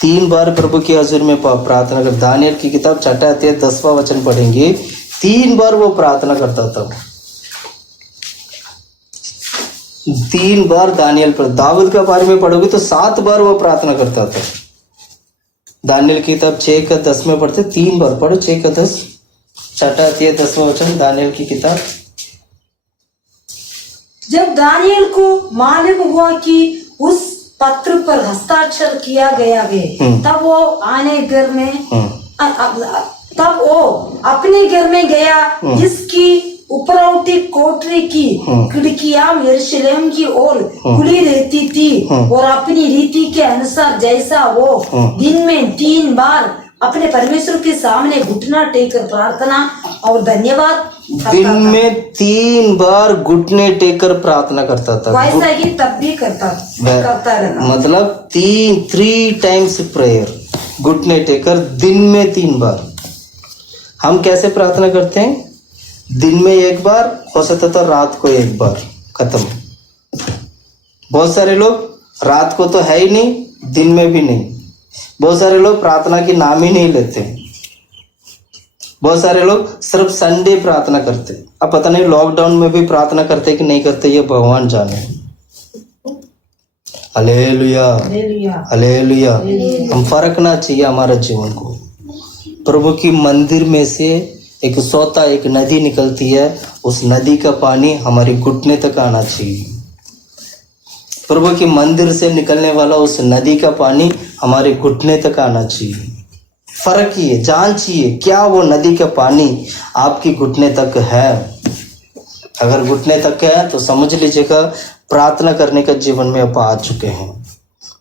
3 बार प्रभु की हजूर में प्रार्थना कर। दानियल की किताब 6 अध्याय 10वां वचन पढ़ेंगे, 3 बार वो प्रार्थना करता था, 3 बार दानियल पर। दाऊद के बारे में पढ़ोगे तो 7 बार वो प्रार्थना करता था। दानियल की किताब 6:10 में पढ़ते, 3 बार पढ़ो, 6:10, 6 अध्याय 10वां वचन, दानियल की किताब। जब दानियल को मालूम हुआ कि उस पत्र पर हस्ताक्षर किया गया है, तब वो अपने घर में गया, जिसकी उपरौटी कोठरी की खिड़कियां यरूशलेम की ओर खुली रहती थी, और अपनी रीति के अनुसार जैसा वो दिन में 3 बार अपने परमेश्वर के सामने घुटना टेककर प्रार्थना और धन्यवाद, दिन में 3 बार घुटने टेककर प्रार्थना करता था, वैसा ही तब भी करता रहा। मतलब 3 टाइम्स प्रेयर, घुटने टेकर दिन में 3 बार। हम कैसे प्रार्थना करते हैं? दिन में 1 बार, हो सकता तो रात को 1 बार, खत्म। बहुत सारे लोग रात को तो है ही नहीं, दिन में भी नहीं। बहुत सारे लोग प्रार्थना की नाम ही नहीं लेते। बहुत सारे लोग सिर्फ संडे प्रार्थना करते। अब पता नहीं लॉकडाउन में भी प्रार्थना करते कि नहीं करते, ये भगवान जाने। Hallelujah, hallelujah. हम फर्कना चाहिए हमारा जीवन को। प्रभु की मंदिर में से एक नदी निकलती है, उस नदी का पानी हमारे घुटने तक आना चाहिए। प्रभु के मंदिर से निकलने वाला उस नदी का पानी हमारे घुटने तक आना चाहिए। फर्किए, जांचिए, क्या वो नदी का पानी आपकी घुटने तक है? अगर घुटने तक है तो समझ लीजिएगा प्रार्थना करने का जीवन में आप आ चुके हैं।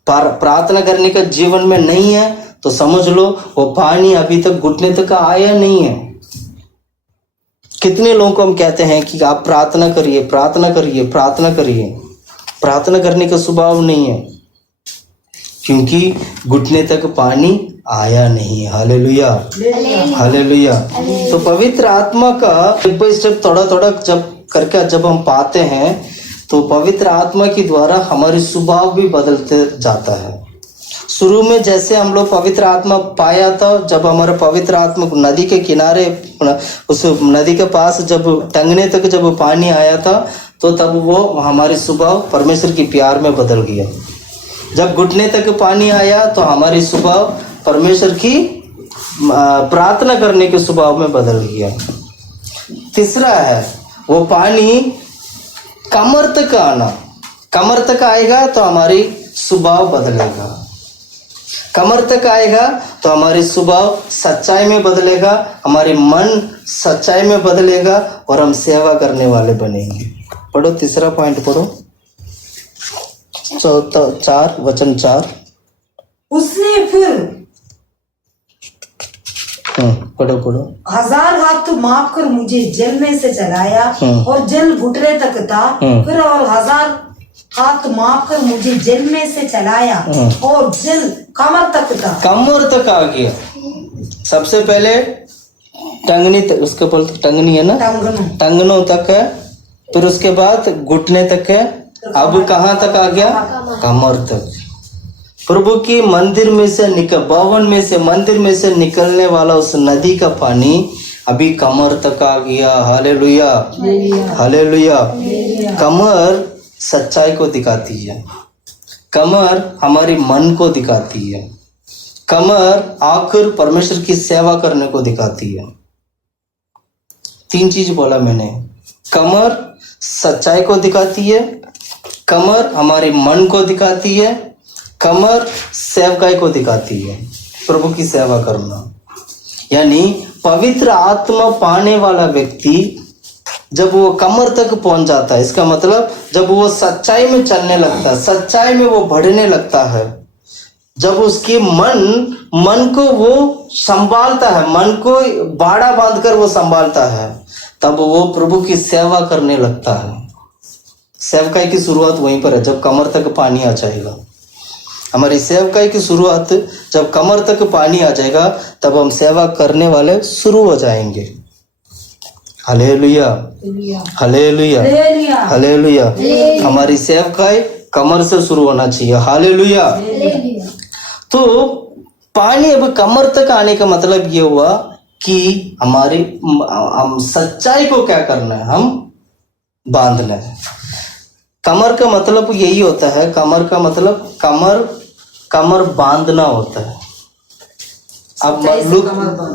प्रार्थना करने का जीवन में नहीं है तो समझ लो वो पानी अभी तक घुटने तक आया नहीं है। कितने लोगों को हम कहते हैं कि आप प्रार्थना करिए, प्रार्थना करिए, प्रार्थना करिए। प्रार्थना करने का स्वभाव नहीं है, क्योंकि घुटने तक पानी आया नहीं है। Hallelujah, hallelujah. तो पवित्र आत्मा का स्टेप बाय स्टेप थोड़ा थोड़ा जब हम पाते हैं तो पवित्र आत्मा के द्वारा हमारी स्वभाव भी बदलते जाता है। शुरू में जैसे हम लोग पवित्र आत्मा पाया था, जब हमारा पवित्र आत्मा नदी के किनारे, उस नदी के पास जब टंगने तक जब पानी आया था, तो तब वो हमारे स्वभाव परमेश्वर की प्यार में बदल गया। जब घुटने तक पानी आया तो हमारी स्वभाव परमेश्वर की प्रार्थना करने के स्वभाव में बदल गया। तीसरा है वो पानी कमर तक आना। कमर तक आएगा तो हमारी स्वभाव बदलेगा। कमर तक आएगा तो हमारी स्वभाव सच्चाई में बदलेगा, हमारी मन सच्चाई में बदलेगा और हम सेवा करने वाले बनेंगे। पढ़ो तीसरा पॉइंट पढ़ो, 4 वचन 4। उसने फिर पढ़ो 1000 हाथ माप कर मुझे जल में से चलाया और जल घुटने तक था। फिर और 1000 हाथ माप कर मुझे जल में से चलाया और जल कमर तक था। कमर तक आ गया। सबसे पहले टंगनी तक, उसके बोलते टंगनी है ना, टंगनों तक है। फिर उसके बाद घुटने तक है। अब कहाँ तक आ गया? कमर तक। प्रभु की मंदिर में से भवन में से मंदिर में से निकलने वाला उस नदी का पानी अभी कमर तक आ गया। Hallelujah, hallelujah. कमर सच्चाई को दिखाती है, कमर हमारी मन को दिखाती है, कमर आकर परमेश्वर की सेवा करने को दिखाती है। 3 चीज बोला मैंने, कमर सच्चाई को दिखाती है, कमर हमारे मन को दिखाती है, कमर सेवकाई को दिखाती है, प्रभु की सेवा करना। यानी पवित्र आत्मा पाने वाला व्यक्ति जब वो कमर तक पहुंच जाता है, इसका मतलब जब वो सच्चाई में चलने लगता है, सच्चाई में वो बढ़ने लगता है, जब उसके मन को वो संभालता है, मन को बाड़ा बांधकर वो संभालता है, तब वो प्रभु की सेवा करने लगता है। सेवकाई की शुरुआत वहीं पर है, जब कमर तक पानी आ जाएगा। हमारी सेवकाई की शुरुआत जब कमर तक पानी आ जाएगा, तब हम सेवा करने वाले शुरू हो जाएंगे। Hallelujah, hallelujah, hallelujah. हमारी सेवकाई कमर से शुरू होना चाहिए। हालेलुया। तो पानी अब कमर तक आने का मतलब ये हुआ कि हम सच्चाई को क्या करना है, हम बांधना है। कमर का मतलब यही होता है, कमर का मतलब कमर बांधना होता है। अब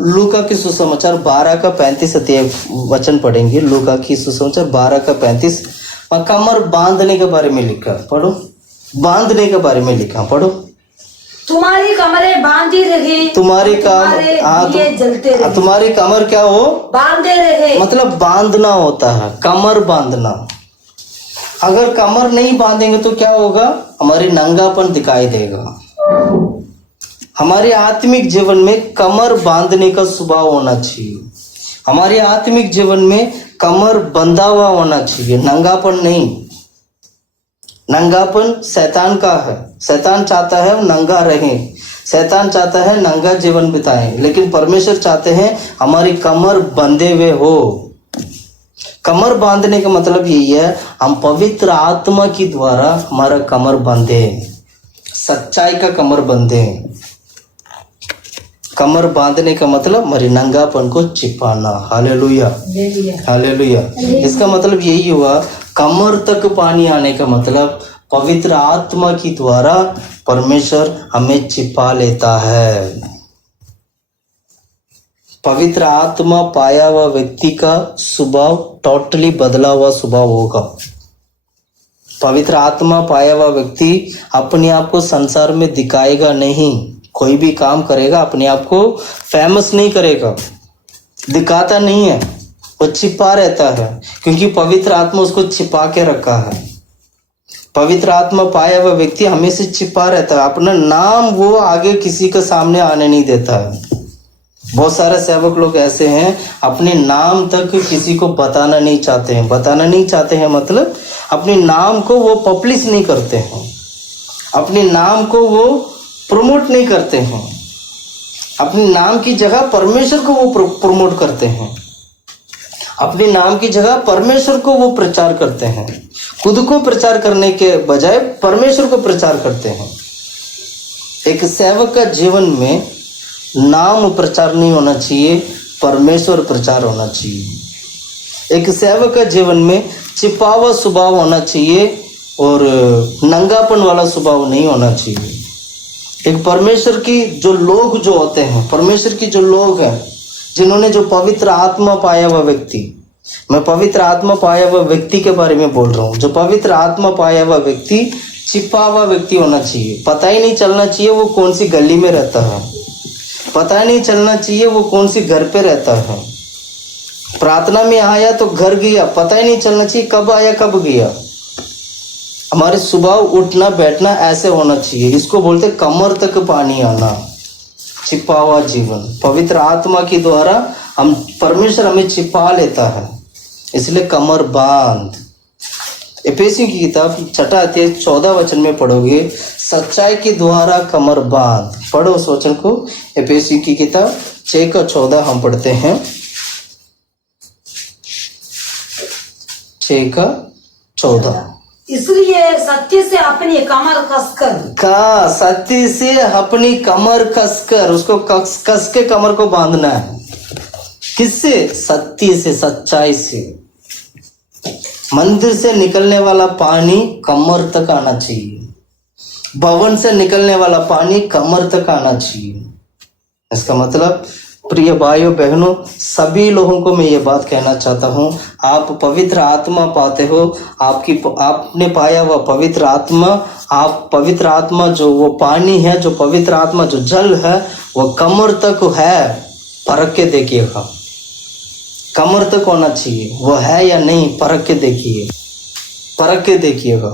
लूका की सुसमाचार 12 का 35 वचन पढ़ेंगे। लूका की सुसमाचार 12 का 35 कमर बांधने के बारे में लिखा, पढ़ो। बांधने के बारे में लिखा, पढ़ो। तुम्हारी कमरें बांधी रहे, तुम्हारी तुम्हारी कमर क्या हो? बांधे रहे। मतलब बांधना होता है, कमर बांधना। अगर कमर नहीं बांधेंगे तो क्या होगा? हमारी नंगापन दिखाई देगा। हमारे आत्मिक जीवन में कमर बांधने का स्वभाव होना चाहिए। हमारे आत्मिक जीवन में कमर बंधा हुआ होना चाहिए, नंगापन नहीं। नंगापन शैतान का है। शैतान चाहता है नंगा रहें, शैतान चाहता है नंगा जीवन बिताएं, लेकिन परमेश्वर चाहते हैं हमारी कमर बंधे हुए हो। कमर बांधने का मतलब यही है, हम पवित्र आत्मा की द्वारा हमारा कमर बांधे, सच्चाई का कमर बंधे। कमर बांधने का मतलब हमारी नंगापन को छिपाना। Hallelujah, hallelujah. इसका मतलब यही हुआ, कमर तक पानी आने का मतलब पवित्र आत्मा की द्वारा परमेश्वर हमें छिपा लेता है। पवित्र आत्मा पाया हुआ व्यक्ति का स्वभाव टोटली बदला हुआ स्वभाव होगा। पवित्र आत्मा पाया हुआ व्यक्ति अपने आप को संसार में दिखाएगा नहीं। कोई भी काम करेगा अपने आप को फेमस नहीं करेगा, दिखाता नहीं है, वो छिपा रहता है, क्योंकि पवित्र आत्मा उसको छिपा के रखा है। पवित्र आत्मा पाया हुआ व्यक्ति हमेशा छिपा रहता है, अपना नाम वो आगे किसी के सामने आने नहीं देता है। बहुत सारे सेवक लोग ऐसे हैं, अपने नाम तक किसी को बताना नहीं चाहते हैं। बताना नहीं चाहते हैं मतलब अपने नाम को वो पब्लिश नहीं करते हैं, अपने नाम को वो प्रमोट नहीं करते हैं, अपने नाम की जगह परमेश्वर को वो प्रमोट करते हैं, अपने नाम की जगह परमेश्वर को वो प्रचार करते हैं। खुद को प्रचार करने के बजाय परमेश्वर को प्रचार करते हैं। एक सेवक का जीवन में नाम प्रचार नहीं होना चाहिए, परमेश्वर प्रचार होना चाहिए। एक सेवक का जीवन में छिपा हुआ स्वभाव होना चाहिए और नंगापन वाला स्वभाव नहीं होना चाहिए। एक परमेश्वर की जो लोग जो होते हैं, परमेश्वर की जो लोग हैं, जिन्होंने जो पवित्र आत्मा पाया हुआ व्यक्ति, मैं पवित्र आत्मा पाया हुआ व्यक्ति के बारे में बोल रहा हूँ। जो पवित्र आत्मा पाया हुआ व्यक्ति छिपा हुआ व्यक्ति होना चाहिए। पता ही नहीं चलना चाहिए वो कौन सी गली में रहता है, पता ही नहीं चलना चाहिए वो कौन सी घर पे रहता है। प्रार्थना में आया तो घर गया, पता ही नहीं चलना चाहिए कब आया कब गया। हमारे सुबह उठना बैठना ऐसे होना चाहिए। इसको बोलते कमर तक पानी आना, छिपा हुआ जीवन। पवित्र आत्मा के द्वारा हम परमेश्वर हमें छिपा लेता है, इसलिए कमर बांध। एफेसियों की किताब 6 अध्याय 14 वचन में पढ़ोगे, सच्चाई के द्वारा कमर बांध। पढ़ो उस वचन को, एफेसियों की किताब 6:14 हम पढ़ते हैं। 6:14। इसलिए सत्य से अपनी कमर कसकर, सत्य से अपनी कमर कसकर, उसको कस के कमर को बांधना है। किससे? सत्य से, सच्चाई से। मंदिर से निकलने वाला पानी कमर तक आना चाहिए, भवन से निकलने वाला पानी कमर तक आना चाहिए। इसका मतलब प्रिय भाइयों बहनों, सभी लोगों को मैं ये बात कहना चाहता हूँ, आप पवित्र आत्मा पाते हो, आपने पाया हुआ पवित्र आत्मा, आप पवित्र आत्मा जो वो पानी है, जो पवित्र आत्मा जो जल है, वो कमर तक है, परख के देखिएगा। कमर तक होना चाहिए, वो है या नहीं, परख के देखिए, परख के देखिएगा।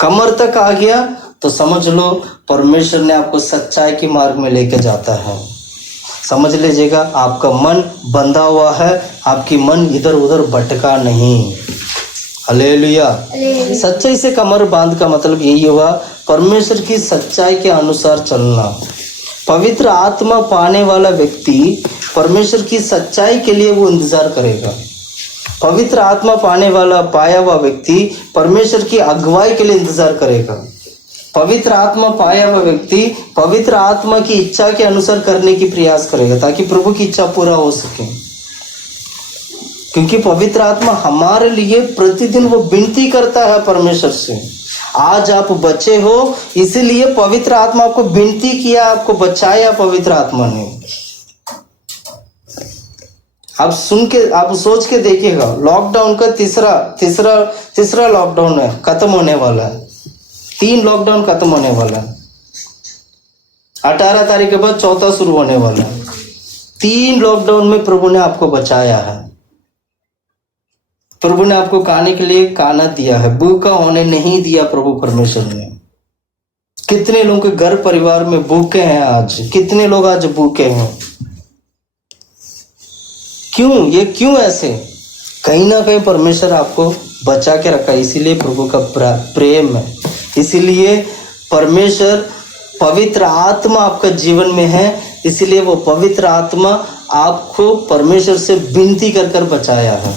कमर तक आ गया तो समझ लो परमेश्वर ने आपको सच्चाई के मार्ग में लेके जाता है। समझ लीजिएगा, आपका मन बंधा हुआ है, आपकी मन इधर उधर भटका नहीं। हालेलुया। सच्चाई से कमर बांध का मतलब यही हुआ, परमेश्वर की सच्चाई के अनुसार चलना। पवित्र आत्मा पाने वाला व्यक्ति परमेश्वर की सच्चाई के लिए वो इंतजार करेगा। पवित्र आत्मा पाने वाला पाया हुआ व्यक्ति परमेश्वर की अगुवाई के लिए इंतजार करेगा। पवित्र आत्मा पाया हुआ व्यक्ति पवित्र आत्मा की इच्छा के अनुसार करने की प्रयास करेगा, ताकि प्रभु की इच्छा पूरा हो सके। क्योंकि पवित्र आत्मा हमारे लिए प्रतिदिन वो विनती करता है परमेश्वर से। आज आप बचे हो, इसीलिए पवित्र आत्मा आपको विनती किया, आपको बचाया पवित्र आत्मा ने। आप सुन के, आप सोच के देखिएगा, लॉकडाउन का तीसरा लॉकडाउन है, खत्म होने वाला है। 3 लॉकडाउन खत्म होने वाला है, 18 तारीख के बाद 4था शुरू होने वाला है। 3 लॉकडाउन में प्रभु ने आपको बचाया है। प्रभु ने आपको खाने के लिए खाना दिया है, भूखा होने नहीं दिया प्रभु परमेश्वर ने। कितने लोगों के घर परिवार में भूखे हैं आज, कितने लोग आज भूखे हैं। क्यों? ये क्यों ऐसे? कहीं ना कहीं परमेश्वर आपको बचा के रखा, इसीलिए प्रभु का प्रेम है। इसीलिए परमेश्वर पवित्र आत्मा आपका जीवन में है, इसीलिए वो पवित्र आत्मा आपको परमेश्वर से विनती कर कर बचाया है।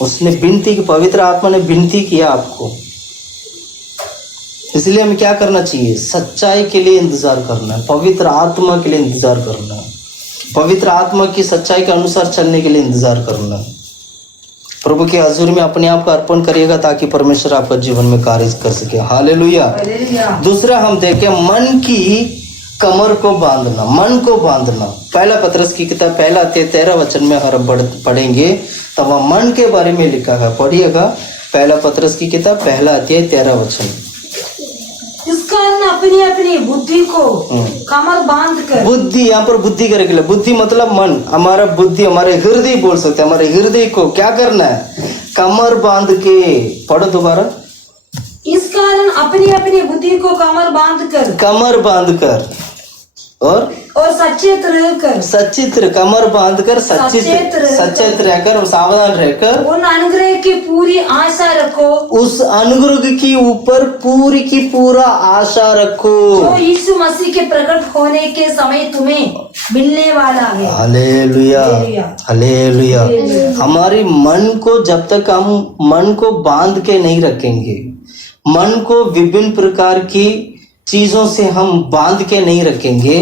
उसने विनती की, पवित्र आत्मा ने विनती किया आपको। इसलिए हमें क्या करना चाहिए? सच्चाई के लिए इंतजार करना है, पवित्र आत्मा के लिए इंतजार करना है, पवित्र आत्मा की सच्चाई के अनुसार चलने के लिए इंतजार करना है। प्रभु के हजूर में अपने आप को अर्पण करिएगा, ताकि परमेश्वर आपका जीवन में कार्य कर सके। हालेलुया। दूसरा हम देखें, मन की कमर को बांधना, मन को बांधना। पहला पतरस की किताब 1 अध्याय 13 वचन में हम पढ़ेंगे, तब वह मन के बारे में लिखा है। पढ़िएगा, पहला पतरस की किताब 1 अध्याय 13 वचन। इस कारण अपनी अपनी बुद्धि को कमर बांध कर, बुद्धि यहाँ पर बुद्धि करके लिए, बुद्धि मतलब मन, हमारा बुद्धि, हमारे हृदय बोल सकते हैं, हमारे हृदय को क्या करना है? कमर बांध के। पढ़ो दोबारा। इस कारण अपनी अपनी बुद्धि को कमर बांध कर और सचेत रहकर, कमर बांध कर सचेत रहकर और सावधान रहकर उन अनुग्रह की पूरी आशा रखो, उस अनुग्रह की ऊपर पूरी की पूरा आशा रखो, जो यीशु मसीह के प्रकट होने के समय तुम्हें मिलने वाला है। Hallelujah, hallelujah. हमारी मन को, जब तक हम मन को बांध के नहीं रखेंगे, मन को विभिन्न प्रकार की चीजों से हम बांध के नहीं रखेंगे,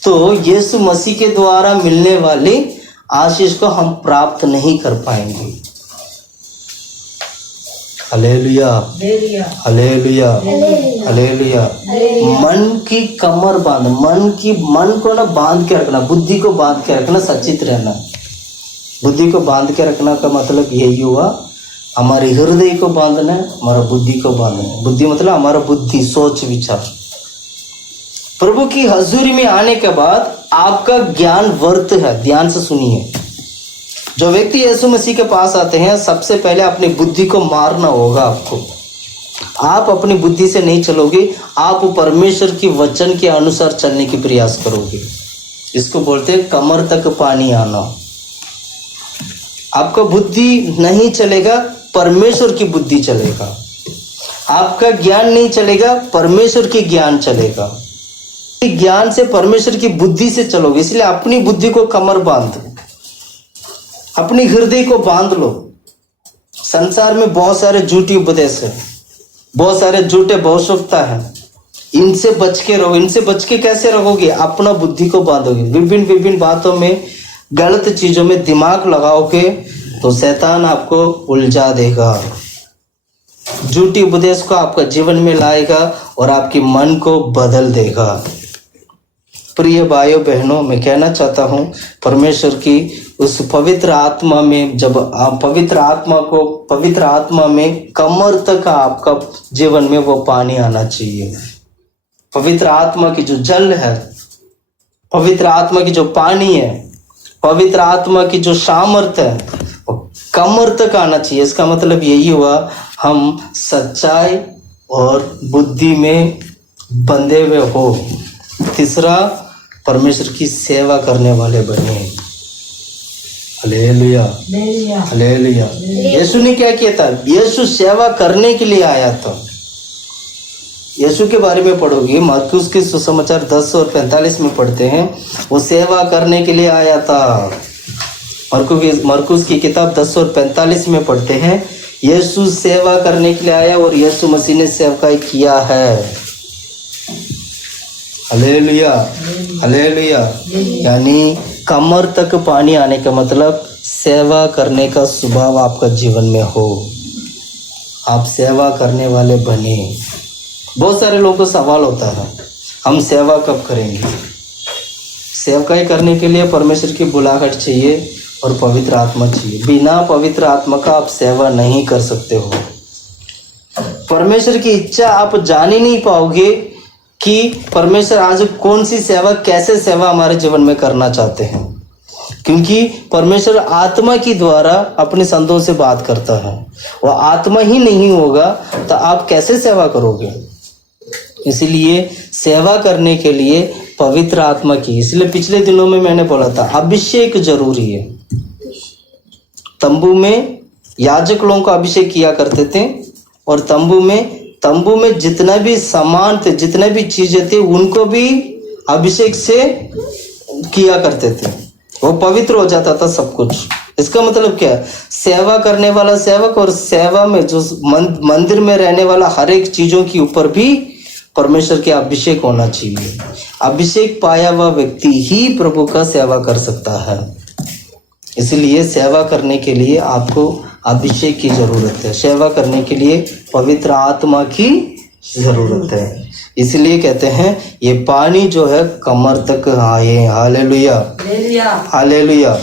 तो यीशु मसीह के द्वारा मिलने वाले आशीष को हम प्राप्त नहीं कर पाएंगे। Hallelujah, hallelujah, hallelujah, hallelujah. मन की कमर बांध, मन को ना बांध के रखना, बुद्धि को बांध के रखना, सचेत रहना। बुद्धि को बांध के रखना का मतलब यही हुआ, हमारे हृदय को बांधना है, हमारा बुद्धि को बांधना है। बुद्धि मतलब हमारा बुद्धि, सोच, विचार। प्रभु की हजूरी में आने के बाद आपका ज्ञान वर्त है। ध्यान से सुनिए, जो व्यक्ति यीशु मसीह के पास आते हैं, सबसे पहले अपनी बुद्धि को मारना होगा आपको। आप अपनी बुद्धि से नहीं चलोगे, आप परमेश्वर की वचन के अनुसार चलने की प्रयास करोगे। इसको बोलते हैं कमर तक पानी आना। आपका बुद्धि नहीं चलेगा, परमेश्वर की बुद्धि चलेगा। आपका ज्ञान नहीं चलेगा, परमेश्वर की ज्ञान चलेगा। ज्ञान से, परमेश्वर की बुद्धि से चलोगे। इसलिए अपनी बुद्धि को कमर बांध दो, अपनी हृदय को बांध लो। संसार में बहुत सारे झूठी उपदेश है, बहुत सारे झूठे भविष्यवक्ता है, इनसे बच के रहो। इनसे बच के कैसे रहोगे? अपना बुद्धि को बांधोगे। विभिन्न बातों में, गलत चीजों में दिमाग लगाओगे तो शैतान आपको उलझा देगा, झूठी उपदेश को आपका जीवन में लाएगा और आपके मन को बदल देगा। प्रिय भाइयों बहनों, मैं कहना चाहता हूँ, परमेश्वर की उस पवित्र आत्मा में, जब आप पवित्र आत्मा में कमर तक आपका जीवन में वो पानी आना चाहिए। पवित्र आत्मा की जो जल है, पवित्र आत्मा की जो पानी है, पवित्र आत्मा की जो सामर्थ है, वो कमर तक आना चाहिए। इसका मतलब यही हुआ, हम सच्चाई और बुद्धि में बंधे हुए हो। तीसरा, परमेश्वर की सेवा करने वाले बने। Hallelujah, hallelujah. यीशु ने क्या किया था? यीशु सेवा करने के लिए आया था। यीशु के बारे में पढ़ोगे, मरकुस के सुसमाचार 10 और 45 में पढ़ते हैं, वो सेवा करने के लिए आया था। मरकुस की किताब 10 और 45 में पढ़ते हैं, यीशु सेवा करने के लिए आया और यीशु मसीह ने सेवकाई किया है। Hallelujah, hallelujah. यानी कमर तक पानी आने का मतलब सेवा करने का स्वभाव आपका जीवन में हो, आप सेवा करने वाले बने। बहुत सारे लोगों को सवाल होता है, हम सेवा कब करेंगे? सेवकाई करने के लिए परमेश्वर की बुलाहट चाहिए और पवित्र आत्मा चाहिए। बिना पवित्र आत्मा का आप सेवा नहीं कर सकते हो। परमेश्वर की इच्छा आप जान ही नहीं पाओगे कि परमेश्वर आज कौन सी सेवा, कैसे सेवा हमारे जीवन में करना चाहते हैं, क्योंकि परमेश्वर आत्मा के द्वारा अपने संतों से बात करता है। वो आत्मा ही नहीं होगा तो आप कैसे सेवा करोगे? इसलिए सेवा करने के लिए पवित्र आत्मा की, इसलिए पिछले दिनों में मैंने बोला था, अभिषेक जरूरी है। तंबू में याजक लोगों को अभिषेक किया करते थे, और तंबू में जितना भी सामान थे, जितने भी चीजें थी, उनको भी अभिषेक से किया करते थे। वो पवित्र हो जाता था सब कुछ। इसका मतलब क्या है? सेवा करने वाला सेवक और सेवा में जो मंदिर में रहने वाला हर एक चीजों के ऊपर भी परमेश्वर के अभिषेक होना चाहिए। अभिषेक पाया हुआ व्यक्ति ही प्रभु का सेवा कर सकता है। इसलिए सेवा करने के लिए आपको अभिषेक की जरूरत है, सेवा करने के लिए पवित्र आत्मा की जरूरत है। इसलिए कहते हैं ये पानी जो है कमर तक आए। Hallelujah, hallelujah.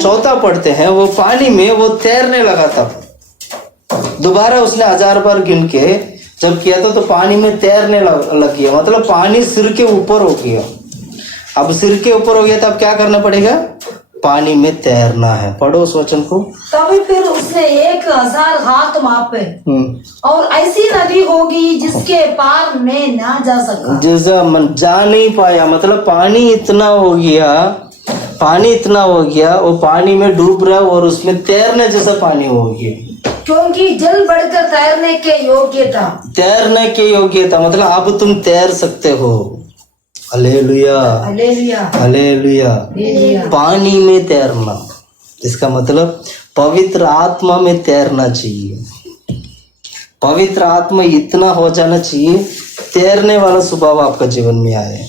चौथा पढ़ते हैं, वो पानी में वो तैरने लगा था। दोबारा उसने 1000 बार गिन के जब किया था तो पानी में तैरने लग गया, मतलब पानी सिर के ऊपर हो गया। अब सिर के ऊपर हो गया तो अब क्या करना पड़ेगा? पानी में तैरना है। पढ़ो उस वचन को। तभी फिर उसने 1000 हाथ मापे और ऐसी नदी होगी जिसके पार में ना जा सका। जैसा जा नहीं पाया, मतलब पानी इतना हो गया, वो पानी में डूब रहा और उसमें तैरने जैसा पानी हो गया, क्योंकि जल बढ़कर तैरने के योग्य था। तैरने के योग्य था मतलब अब तुम तैर सकते हो। Hallelujah, hallelujah, hallelujah. पानी में तैरना, इसका मतलब पवित्र आत्मा में तैरना चाहिए। पवित्र आत्मा इतना हो जाना चाहिए, तैरने वाला स्वभाव आपका जीवन में आए।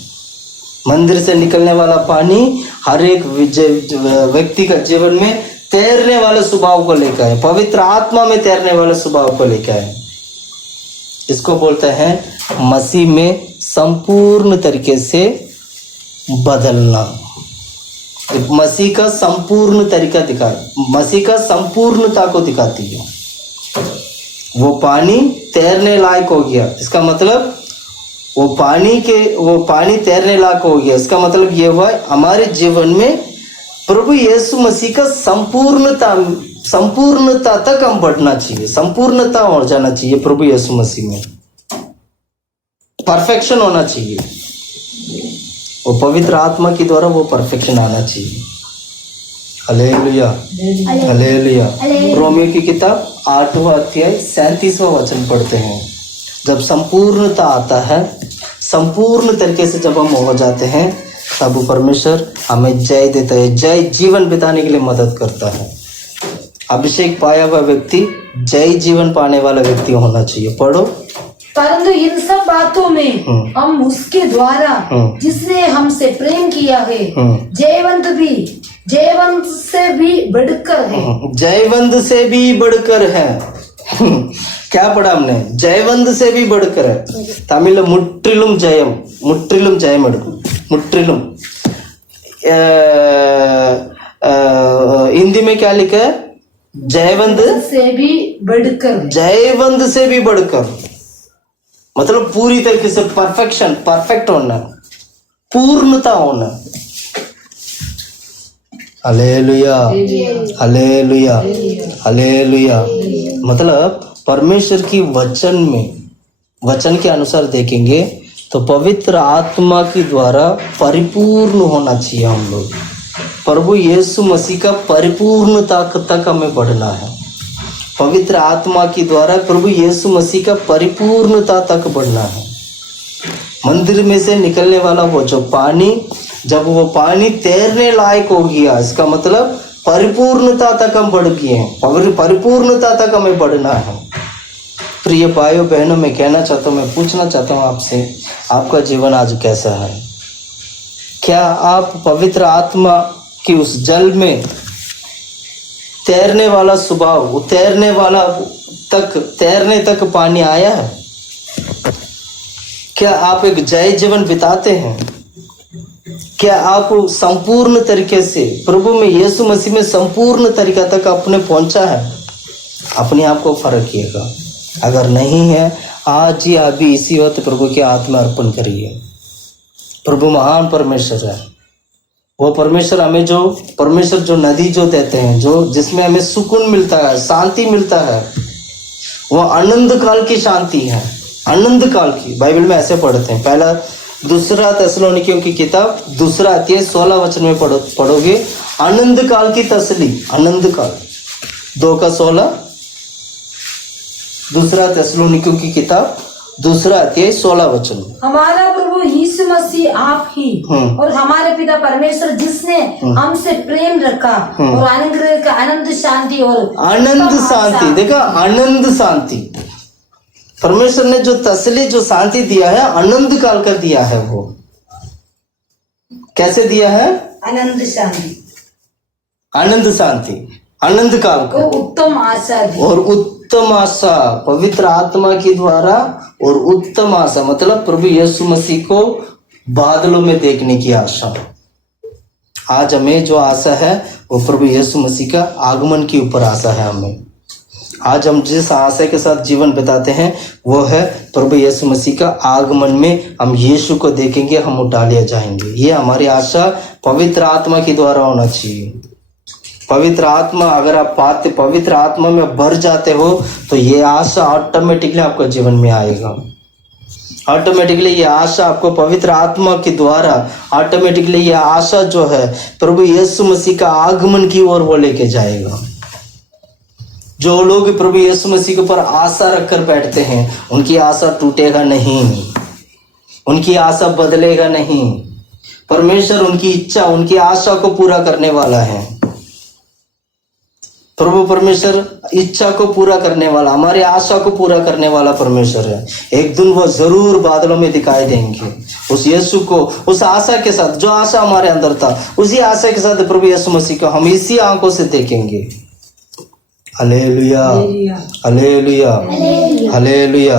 मंदिर से निकलने वाला पानी हर एक व्यक्ति का जीवन में तैरने वाले स्वभाव को लेकर है, पवित्र आत्मा में तैरने वाले स्वभाव को लेकर है। इसको बोलते हैं मसीह में संपूर्ण तरीके से बदलना। मसीह का संपूर्ण तरीका मसीह का संपूर्णता को दिखाती है। वो पानी तैरने लायक हो गया, इसका मतलब वो पानी तैरने लायक हो गया। इसका मतलब ये हुआ हमारे जीवन में प्रभु यीशु मसीह का संपूर्णता तक हम बढ़ना चाहिए, संपूर्णता हो जाना चाहिए। प्रभु यीशु मसीह में परफेक्शन होना चाहिए, वो पवित्र आत्मा के द्वारा वो परफेक्शन आना चाहिए। Hallelujah, hallelujah. रोमियो की किताब 8वां अध्याय 37वां वचन पढ़ते हैं। जब संपूर्णता आता है, संपूर्ण तरीके से जब हम हो जाते हैं, तब परमेश्वर हमें जय देता है, जय जीवन बिताने के लिए मदद करता है। अभिषेक पाया हुआ व्यक्ति जय जीवन पाने वाला व्यक्ति होना चाहिए। पढ़ो। परंतु इन सब बातों में हम उसके द्वारा जिसने हमसे प्रेम किया है जयवंत से भी बढ़कर है। जयवंत से भी बढ़कर है। क्या पढ़ा हमने? जयवंत से भी बढ़कर है। तमिल मुट्रिलुम जयम, मुट्रिलुम जयम, मुट्रिलुम। हिंदी में क्या लिखा है? जयवंत से भी बढ़कर, जयवंत से भी बढ़कर, मतलब पूरी तरीके से परफेक्शन, परफेक्ट होना, पूर्णता होना। Hallelujah, hallelujah, hallelujah. मतलब परमेश्वर की वचन के अनुसार देखेंगे तो पवित्र आत्मा के द्वारा परिपूर्ण होना चाहिए हम लोग। प्रभु यीशु मसीह का परिपूर्णता तक हमें बढ़ना है। पवित्र आत्मा के द्वारा प्रभु यीशु मसीह का परिपूर्णता तक बढ़ना है। मंदिर में से निकलने वाला वो जो पानी, जब वो पानी तैरने लायक हो गया, इसका मतलब परिपूर्णता तक हम बढ़ गए हैं, परिपूर्णता तक हमें बढ़ना है। प्रिय भाइयों बहनों, मैं कहना चाहता हूँ, मैं पूछना चाहता हूँ आपसे, आपका जीवन आज कैसा है? क्या आप पवित्र आत्मा की उस जल में तैरने वाला स्वभाव, तैरने तक पानी आया है? क्या आप एक जय जीवन बिताते हैं? क्या आप संपूर्ण तरीके से प्रभु में, यीशु मसीह में संपूर्ण तरीका तक अपने पहुंचा है? अपने आप को फर्किएगा। अगर नहीं है, आज ही अभी इसी वक्त प्रभु के हाथ में अर्पण करिए। प्रभु महान परमेश्वर है। वो परमेश्वर हमें जो नदी जो देते हैं, जिसमें हमें सुकून मिलता है, शांति मिलता है, वो आनंद काल की शांति है, आनंद काल की। बाइबल में ऐसे पढ़ते हैं, पहला दूसरा थिस्सलुनीकियों की किताब 2 अध्याय 16 वचन में पढ़ोगे, आनंद काल की तसली, आनंद काल। 2:16, दूसरा थिस्सलुनीकियों की किताब 2 अध्याय 16 वचन। हमारा प्रभु यीशु मसीह आप ही और हमारे पिता परमेश्वर जिसने हमसे प्रेम रखा और अनुग्रह का आनंद शांति और आनंद शांति, देखा, आनंद शांति। परमेश्वर ने जो तसली, जो शांति दिया है, आनंद काल का दिया है। वो कैसे दिया है? आनंद शांति, आनंद शांति, आनंद काल को, उत्तम आशा दी। और उत्तम आशा पवित्र आत्मा के द्वारा, और उत्तम आशा मतलब प्रभु यीशु मसीह को बादलों में देखने की आशा। आज हमें जो आशा है वो प्रभु यीशु मसीह का आगमन के ऊपर आशा है। हमें आज हम जिस आशा के साथ जीवन बिताते हैं वो है प्रभु यीशु मसीह का आगमन में हम यीशु को देखेंगे, हम उठा लिया जाएंगे। ये हमारी आशा पवित्र आत्मा के द्वारा होना चाहिए। पवित्र आत्मा, अगर आप पाते पवित्र आत्मा में भर जाते हो तो ये आशा ऑटोमेटिकली आपका जीवन में आएगा। ऑटोमेटिकली ये आशा आपको पवित्र आत्मा के द्वारा, ऑटोमेटिकली ये आशा जो है प्रभु यीशु मसीह का आगमन की ओर वो लेके जाएगा। जो लोग प्रभु यीशु मसीह के ऊपर आशा रखकर बैठते हैं, उनकी आशा टूटेगा नहीं, उनकी आशा बदलेगा नहीं। परमेश्वर उनकी इच्छा, उनकी आशा को पूरा करने वाला है। प्रभु परमेश्वर इच्छा को पूरा करने वाला, हमारी आशा को पूरा करने वाला परमेश्वर है। एक दिन वो जरूर बादलों में दिखाई देंगे उस यीशु को, उस आशा के साथ, जो आशा हमारे अंदर था, उसी आशा के साथ प्रभु यीशु मसीह को हम इसी आंखों से देखेंगे। Hallelujah, hallelujah, hallelujah.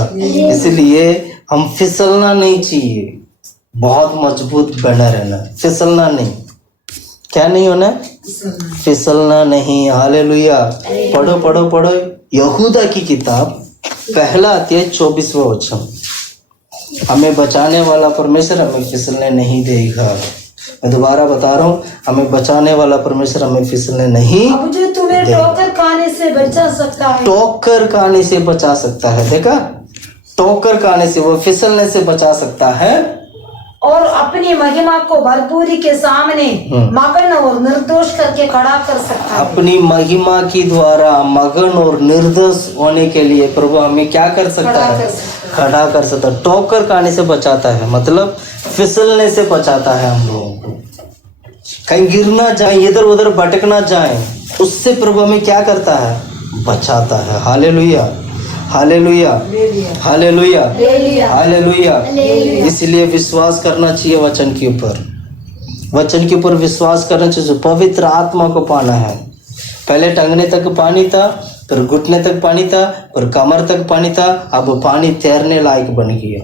इसलिए हम फिसलना नहीं चाहिए, बहुत मजबूत बना रहना, फिसलना नहीं। क्या नहीं होना? फिसलना नहीं। हालेलुया। पढ़ो पढ़ो पढ़ो यहूदा की किताब पहला अध्याय 24वां वचन। हमें बचाने वाला परमेश्वर हमें फिसलने नहीं देगा। मैं दोबारा बता रहा हूँ, हमें बचाने वाला परमेश्वर हमें फिसलने नहीं। अब जो तुम्हें ठोकर खाने से बचा सकता है, ठोकर खाने से बचा सकता है। देखा, ठोकर खाने से, वो फिसलने से बचा सकता है, और अपनी महिमा को भरपूरी के सामने मगन और निर्दोष करके खड़ा कर सकता है। अपनी महिमा की द्वारा मगन और निर्दोष होने के लिए प्रभु हमें क्या कर सकता है? खड़ा कर सकता है। ठोकर खाने से बचाता है, मतलब फिसलने से बचाता है हम लोगों को। कहीं गिर ना जाए, इधर उधर भटक ना जाए, उससे प्रभु हमें क्या करता है? बचाता है। Hallelujah, hallelujah, hallelujah, hallelujah. इसलिए विश्वास करना चाहिए वचन के ऊपर, वचन के ऊपर विश्वास करना चाहिए। पवित्र आत्मा को पाना है। पहले टंगने तक पानी था, फिर घुटने तक पानी था, फिर कमर तक पानी था, अब पानी तैरने लायक बन गया।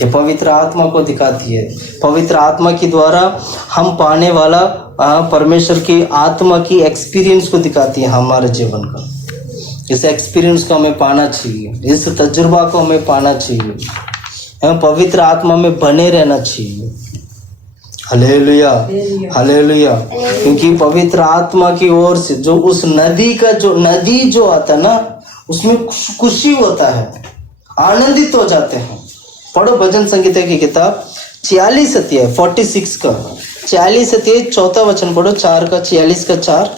ये पवित्र आत्मा को दिखाती है। पवित्र आत्मा के द्वारा हम पाने वाला परमेश्वर की आत्मा की एक्सपीरियंस को दिखाती है हमारे जीवन का। इस एक्सपीरियंस को हमें पाना चाहिए, इस तजुर्बा को हमें पाना चाहिए, हम पवित्र आत्मा में बने रहना चाहिए। Hallelujah, hallelujah. क्योंकि पवित्र आत्मा की ओर से जो उस नदी का नदी जो आता है ना, उसमें खुशी होता है, आनंदित हो जाते हैं। पढ़ो भजन संगीता की किताब 46 अध्याय 46 का 40 अध्याय 4 वचन पढ़ो, 4 का 46 का 4।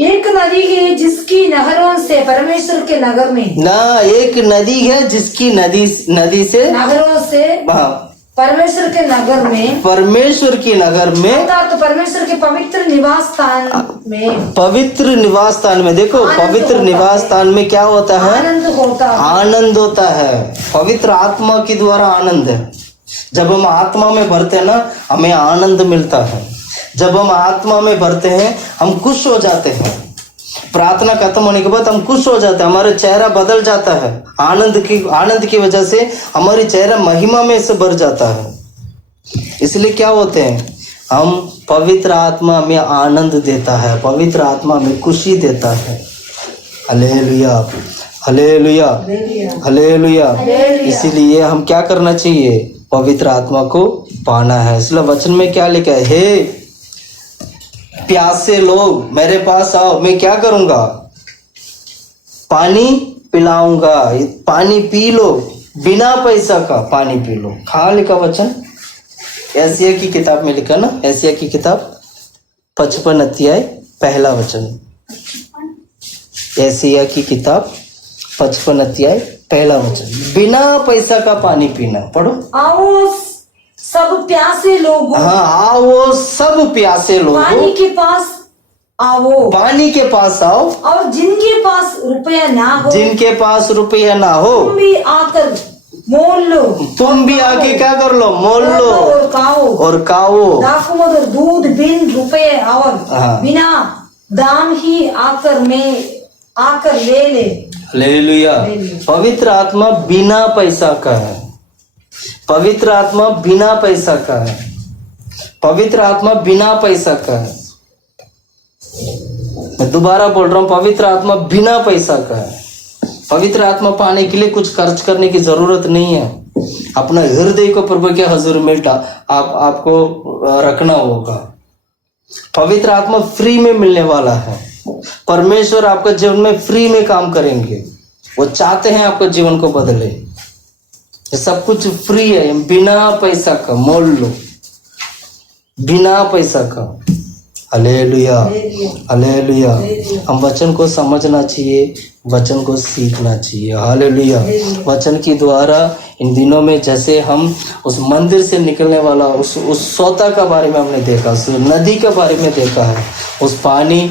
एक नदी है जिसकी नहरों से परमेश्वर के नगर में, ना एक नदी है जिसकी नदी से नहरों से परमेश्वर के नगर में, परमेश्वर की नगर में, तो परमेश्वर के पवित्र निवास स्थान में, पवित्र निवास स्थान में। देखो, पवित्र निवास स्थान में क्या होता है? आनंद होता है, आनंद होता है। पवित्र आत्मा के द्वारा आनंद है। जब हम आत्मा में भरते हैं ना, हमें आनंद मिलता है। जब हम आत्मा में भरते हैं, हम खुश हो जाते हैं। प्रार्थना खत्म होने के बाद हम खुश हो जाते हैं, हमारा चेहरा बदल जाता है। आनंद की वजह से हमारी चेहरा महिमा में से भर जाता है। इसलिए क्या होते हैं? हम पवित्र आत्मा में आनंद देता है, पवित्र आत्मा में खुशी देता है। Hallelujah, hallelujah, hallelujah. इसीलिए हम क्या करना चाहिए? पवित्र आत्मा को पाना है। इसलिए वचन में क्या लिखा है? हे प्यासे लोग मेरे पास आओ, मैं क्या करूंगा? पानी पिलाऊंगा। पानी पी लो, बिना पैसा का पानी पी लो। कहाँ लिखा वचन? एशिया की किताब में लिखा ना, एशिया की किताब 55 अध्याय 1 वचन। एशिया की किताब 55 अध्याय 1 वचन। बिना पैसा का पानी पीना। पढ़ो। आओ सब प्यासे लोगों, हाँ, आओ सब प्यासे लोगों, पानी के पास आओ, पानी के पास आओ। और जिनके पास रुपया ना हो, जिनके पास रुपया ना हो, तुम भी आकर मोल लो, तुम भी आके क्या कर लो? मोल लो और खाओ, और खाओ। दाखमधुर दूध बिन रुपये और बिना दाम ही आकर ले ले। हालेलुया। पवित्र आत्मा बिना पैसा का है। पवित्र आत्मा बिना पैसा का है। पवित्र आत्मा बिना पैसा का है। मैं दोबारा बोल रहा हूं, पवित्र आत्मा बिना पैसा का है। पवित्र आत्मा पाने के लिए कुछ खर्च करने की जरूरत नहीं है। अपना हृदय को प्रभु के हुजूर में आपको रखना होगा। पवित्र आत्मा फ्री में मिलने वाला है। परमेश्वर आपका जीवन में फ्री में काम करेंगे। वो चाहते हैं आपको जीवन को बदले। सब कुछ फ्री है, बिना पैसा का। मोल लो, बिना पैसा का। Hallelujah, hallelujah. हम वचन को समझना चाहिए, वचन को सीखना चाहिए। हालेलुया। वचन के द्वारा इन दिनों में जैसे हम उस मंदिर से निकलने वाला उस सोता का बारे में हमने देखा, उस नदी के बारे में देखा है। उस पानी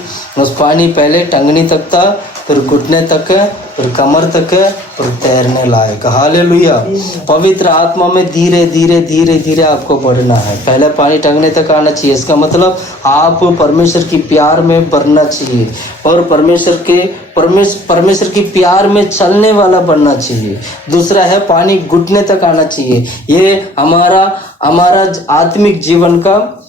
पहले टंगनी तक था, फिर घुटने तक है, फिर कमर तक है, फिर तैरने लायक। हालेलुया। पवित्र आत्मा में धीरे धीरे धीरे धीरे आपको बढ़ना है। पहले पानी टंगने तक आना चाहिए। इसका मतलब आप परमेश्वर की प्यार में बढ़ना चाहिए और परमेश्वर की प्यार में चलने वाला बनना चाहिए। दूसरा है पानी घुटने तक आना चाहिए। ये हमारा आत्मिक जीवन का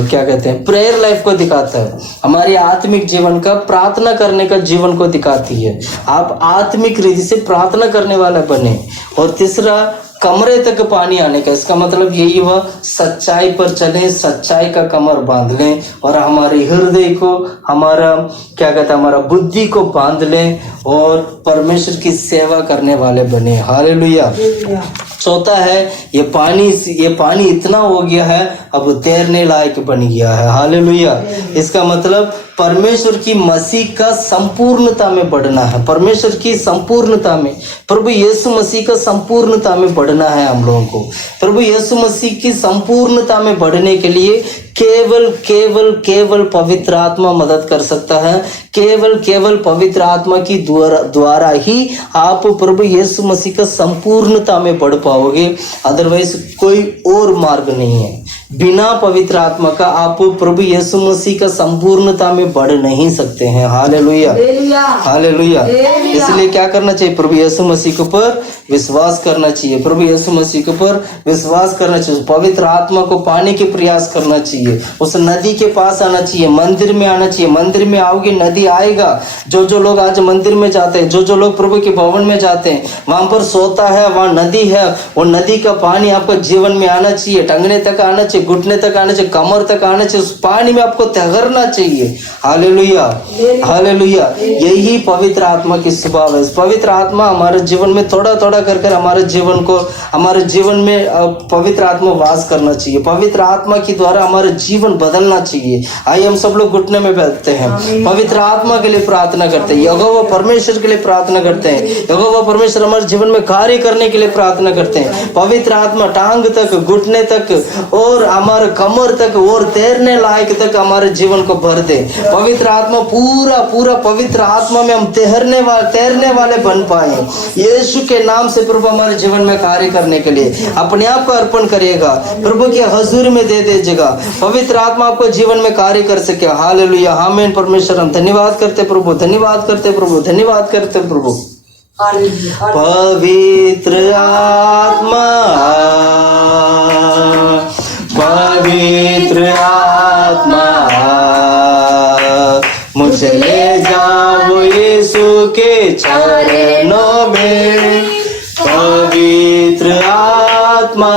क्या कहते हैं, प्रेयर लाइफ को दिखाता है। हमारी आत्मिक जीवन का प्रार्थना करने का जीवन को दिखाती है। आप आत्मिक रीति से प्रार्थना करने वाला बने। और तीसरा कमरे तक पानी आने का, इसका मतलब यही हुआ सच्चाई पर चलें, सच्चाई का कमर बांध लें और हमारे हृदय को, हमारा क्या कहते हैं, हमारा बुद्धि को बांध लें और परमेश्वर की सेवा करने वाले बने। हालेलुया। चौथा है ये पानी इतना हो गया है, अब तैरने लायक बन गया है। हालेलुया। इसका मतलब परमेश्वर की मसीह का संपूर्णता में बढ़ना है। परमेश्वर की संपूर्णता में, प्रभु यीशु मसीह का संपूर्णता में बढ़ना है हम लोगों को। प्रभु यीशु मसीह की संपूर्णता में बढ़ने के लिए केवल पवित्र आत्मा मदद कर सकता है। केवल पवित्र आत्मा की द्वारा ही आप प्रभु यीशु मसीह का संपूर्णता में बढ़ पाओगे। अदरवाइज कोई और मार्ग नहीं है। बिना पवित्र आत्मा का आप प्रभु यीशु मसीह का संपूर्णता में बढ़ नहीं सकते हैं। Hallelujah, hallelujah. इसलिए क्या करना चाहिए, प्रभु यीशु मसीह के ऊपर विश्वास करना चाहिए। प्रभु यीशु मसीह के ऊपर विश्वास करना चाहिए। पवित्र आत्मा को पाने के प्रयास करना चाहिए। उस नदी के पास आना चाहिए, मंदिर में आना चाहिए। मंदिर में आओगे, नदी आएगा। जो लोग आज मंदिर में जाते हैं, जो लोग प्रभु के भवन में जाते हैं, वहां पर सोता है, वहां नदी है। वो नदी का पानी आपका जीवन में आना चाहिए, टंगने तक आना चाहिए, घुटने तक आना चाहिए, कमर तक आना चाहिए। उस पानी में आपको तैरना चाहिए। Hallelujah, hallelujah. यही पवित्र आत्मा की स्वभाव है। पवित्र आत्मा हमारे जीवन में थोड़ा थोड़ा कर हमारे जीवन में पवित्र आत्मा वास करना चाहिए। पवित्र आत्मा के द्वारा हमारा जीवन बदलना चाहिए। आइए हम सब लोग घुटने में बैठते हैं, पवित्र आत्मा के लिए प्रार्थना करते हैं, यहोवा परमेश्वर के लिए प्रार्थना करते हैं। यहोवा परमेश्वर हमारे जीवन में कार्य करने के लिए प्रार्थना करते हैं। पवित्र आत्मा टांग तक, घुटने तक और हमारे कमर तक और तैरने लायक तक हमारे जीवन को भर दे। पवित्र आत्मा पूरा पवित्र आत्मा में हम तैरने वाले बन पाए। यीशु के नाम से प्रभु हमारे जीवन में कार्य करने के लिए अपने आप को अर्पण करिएगा, प्रभु के हजूर में दे दीजिएगा। पवित्र आत्मा आपको जीवन में कार्य कर सके। हालेलुया, आमीन। परमेश्वर हम धन्यवाद करते प्रभु, धन्यवाद करते प्रभु, धन्यवाद करते प्रभु। पवित्र आत्मा, पवित्र आत्मा, मुझे ले जाओ यीशु के चरणों में। पवित्र आत्मा,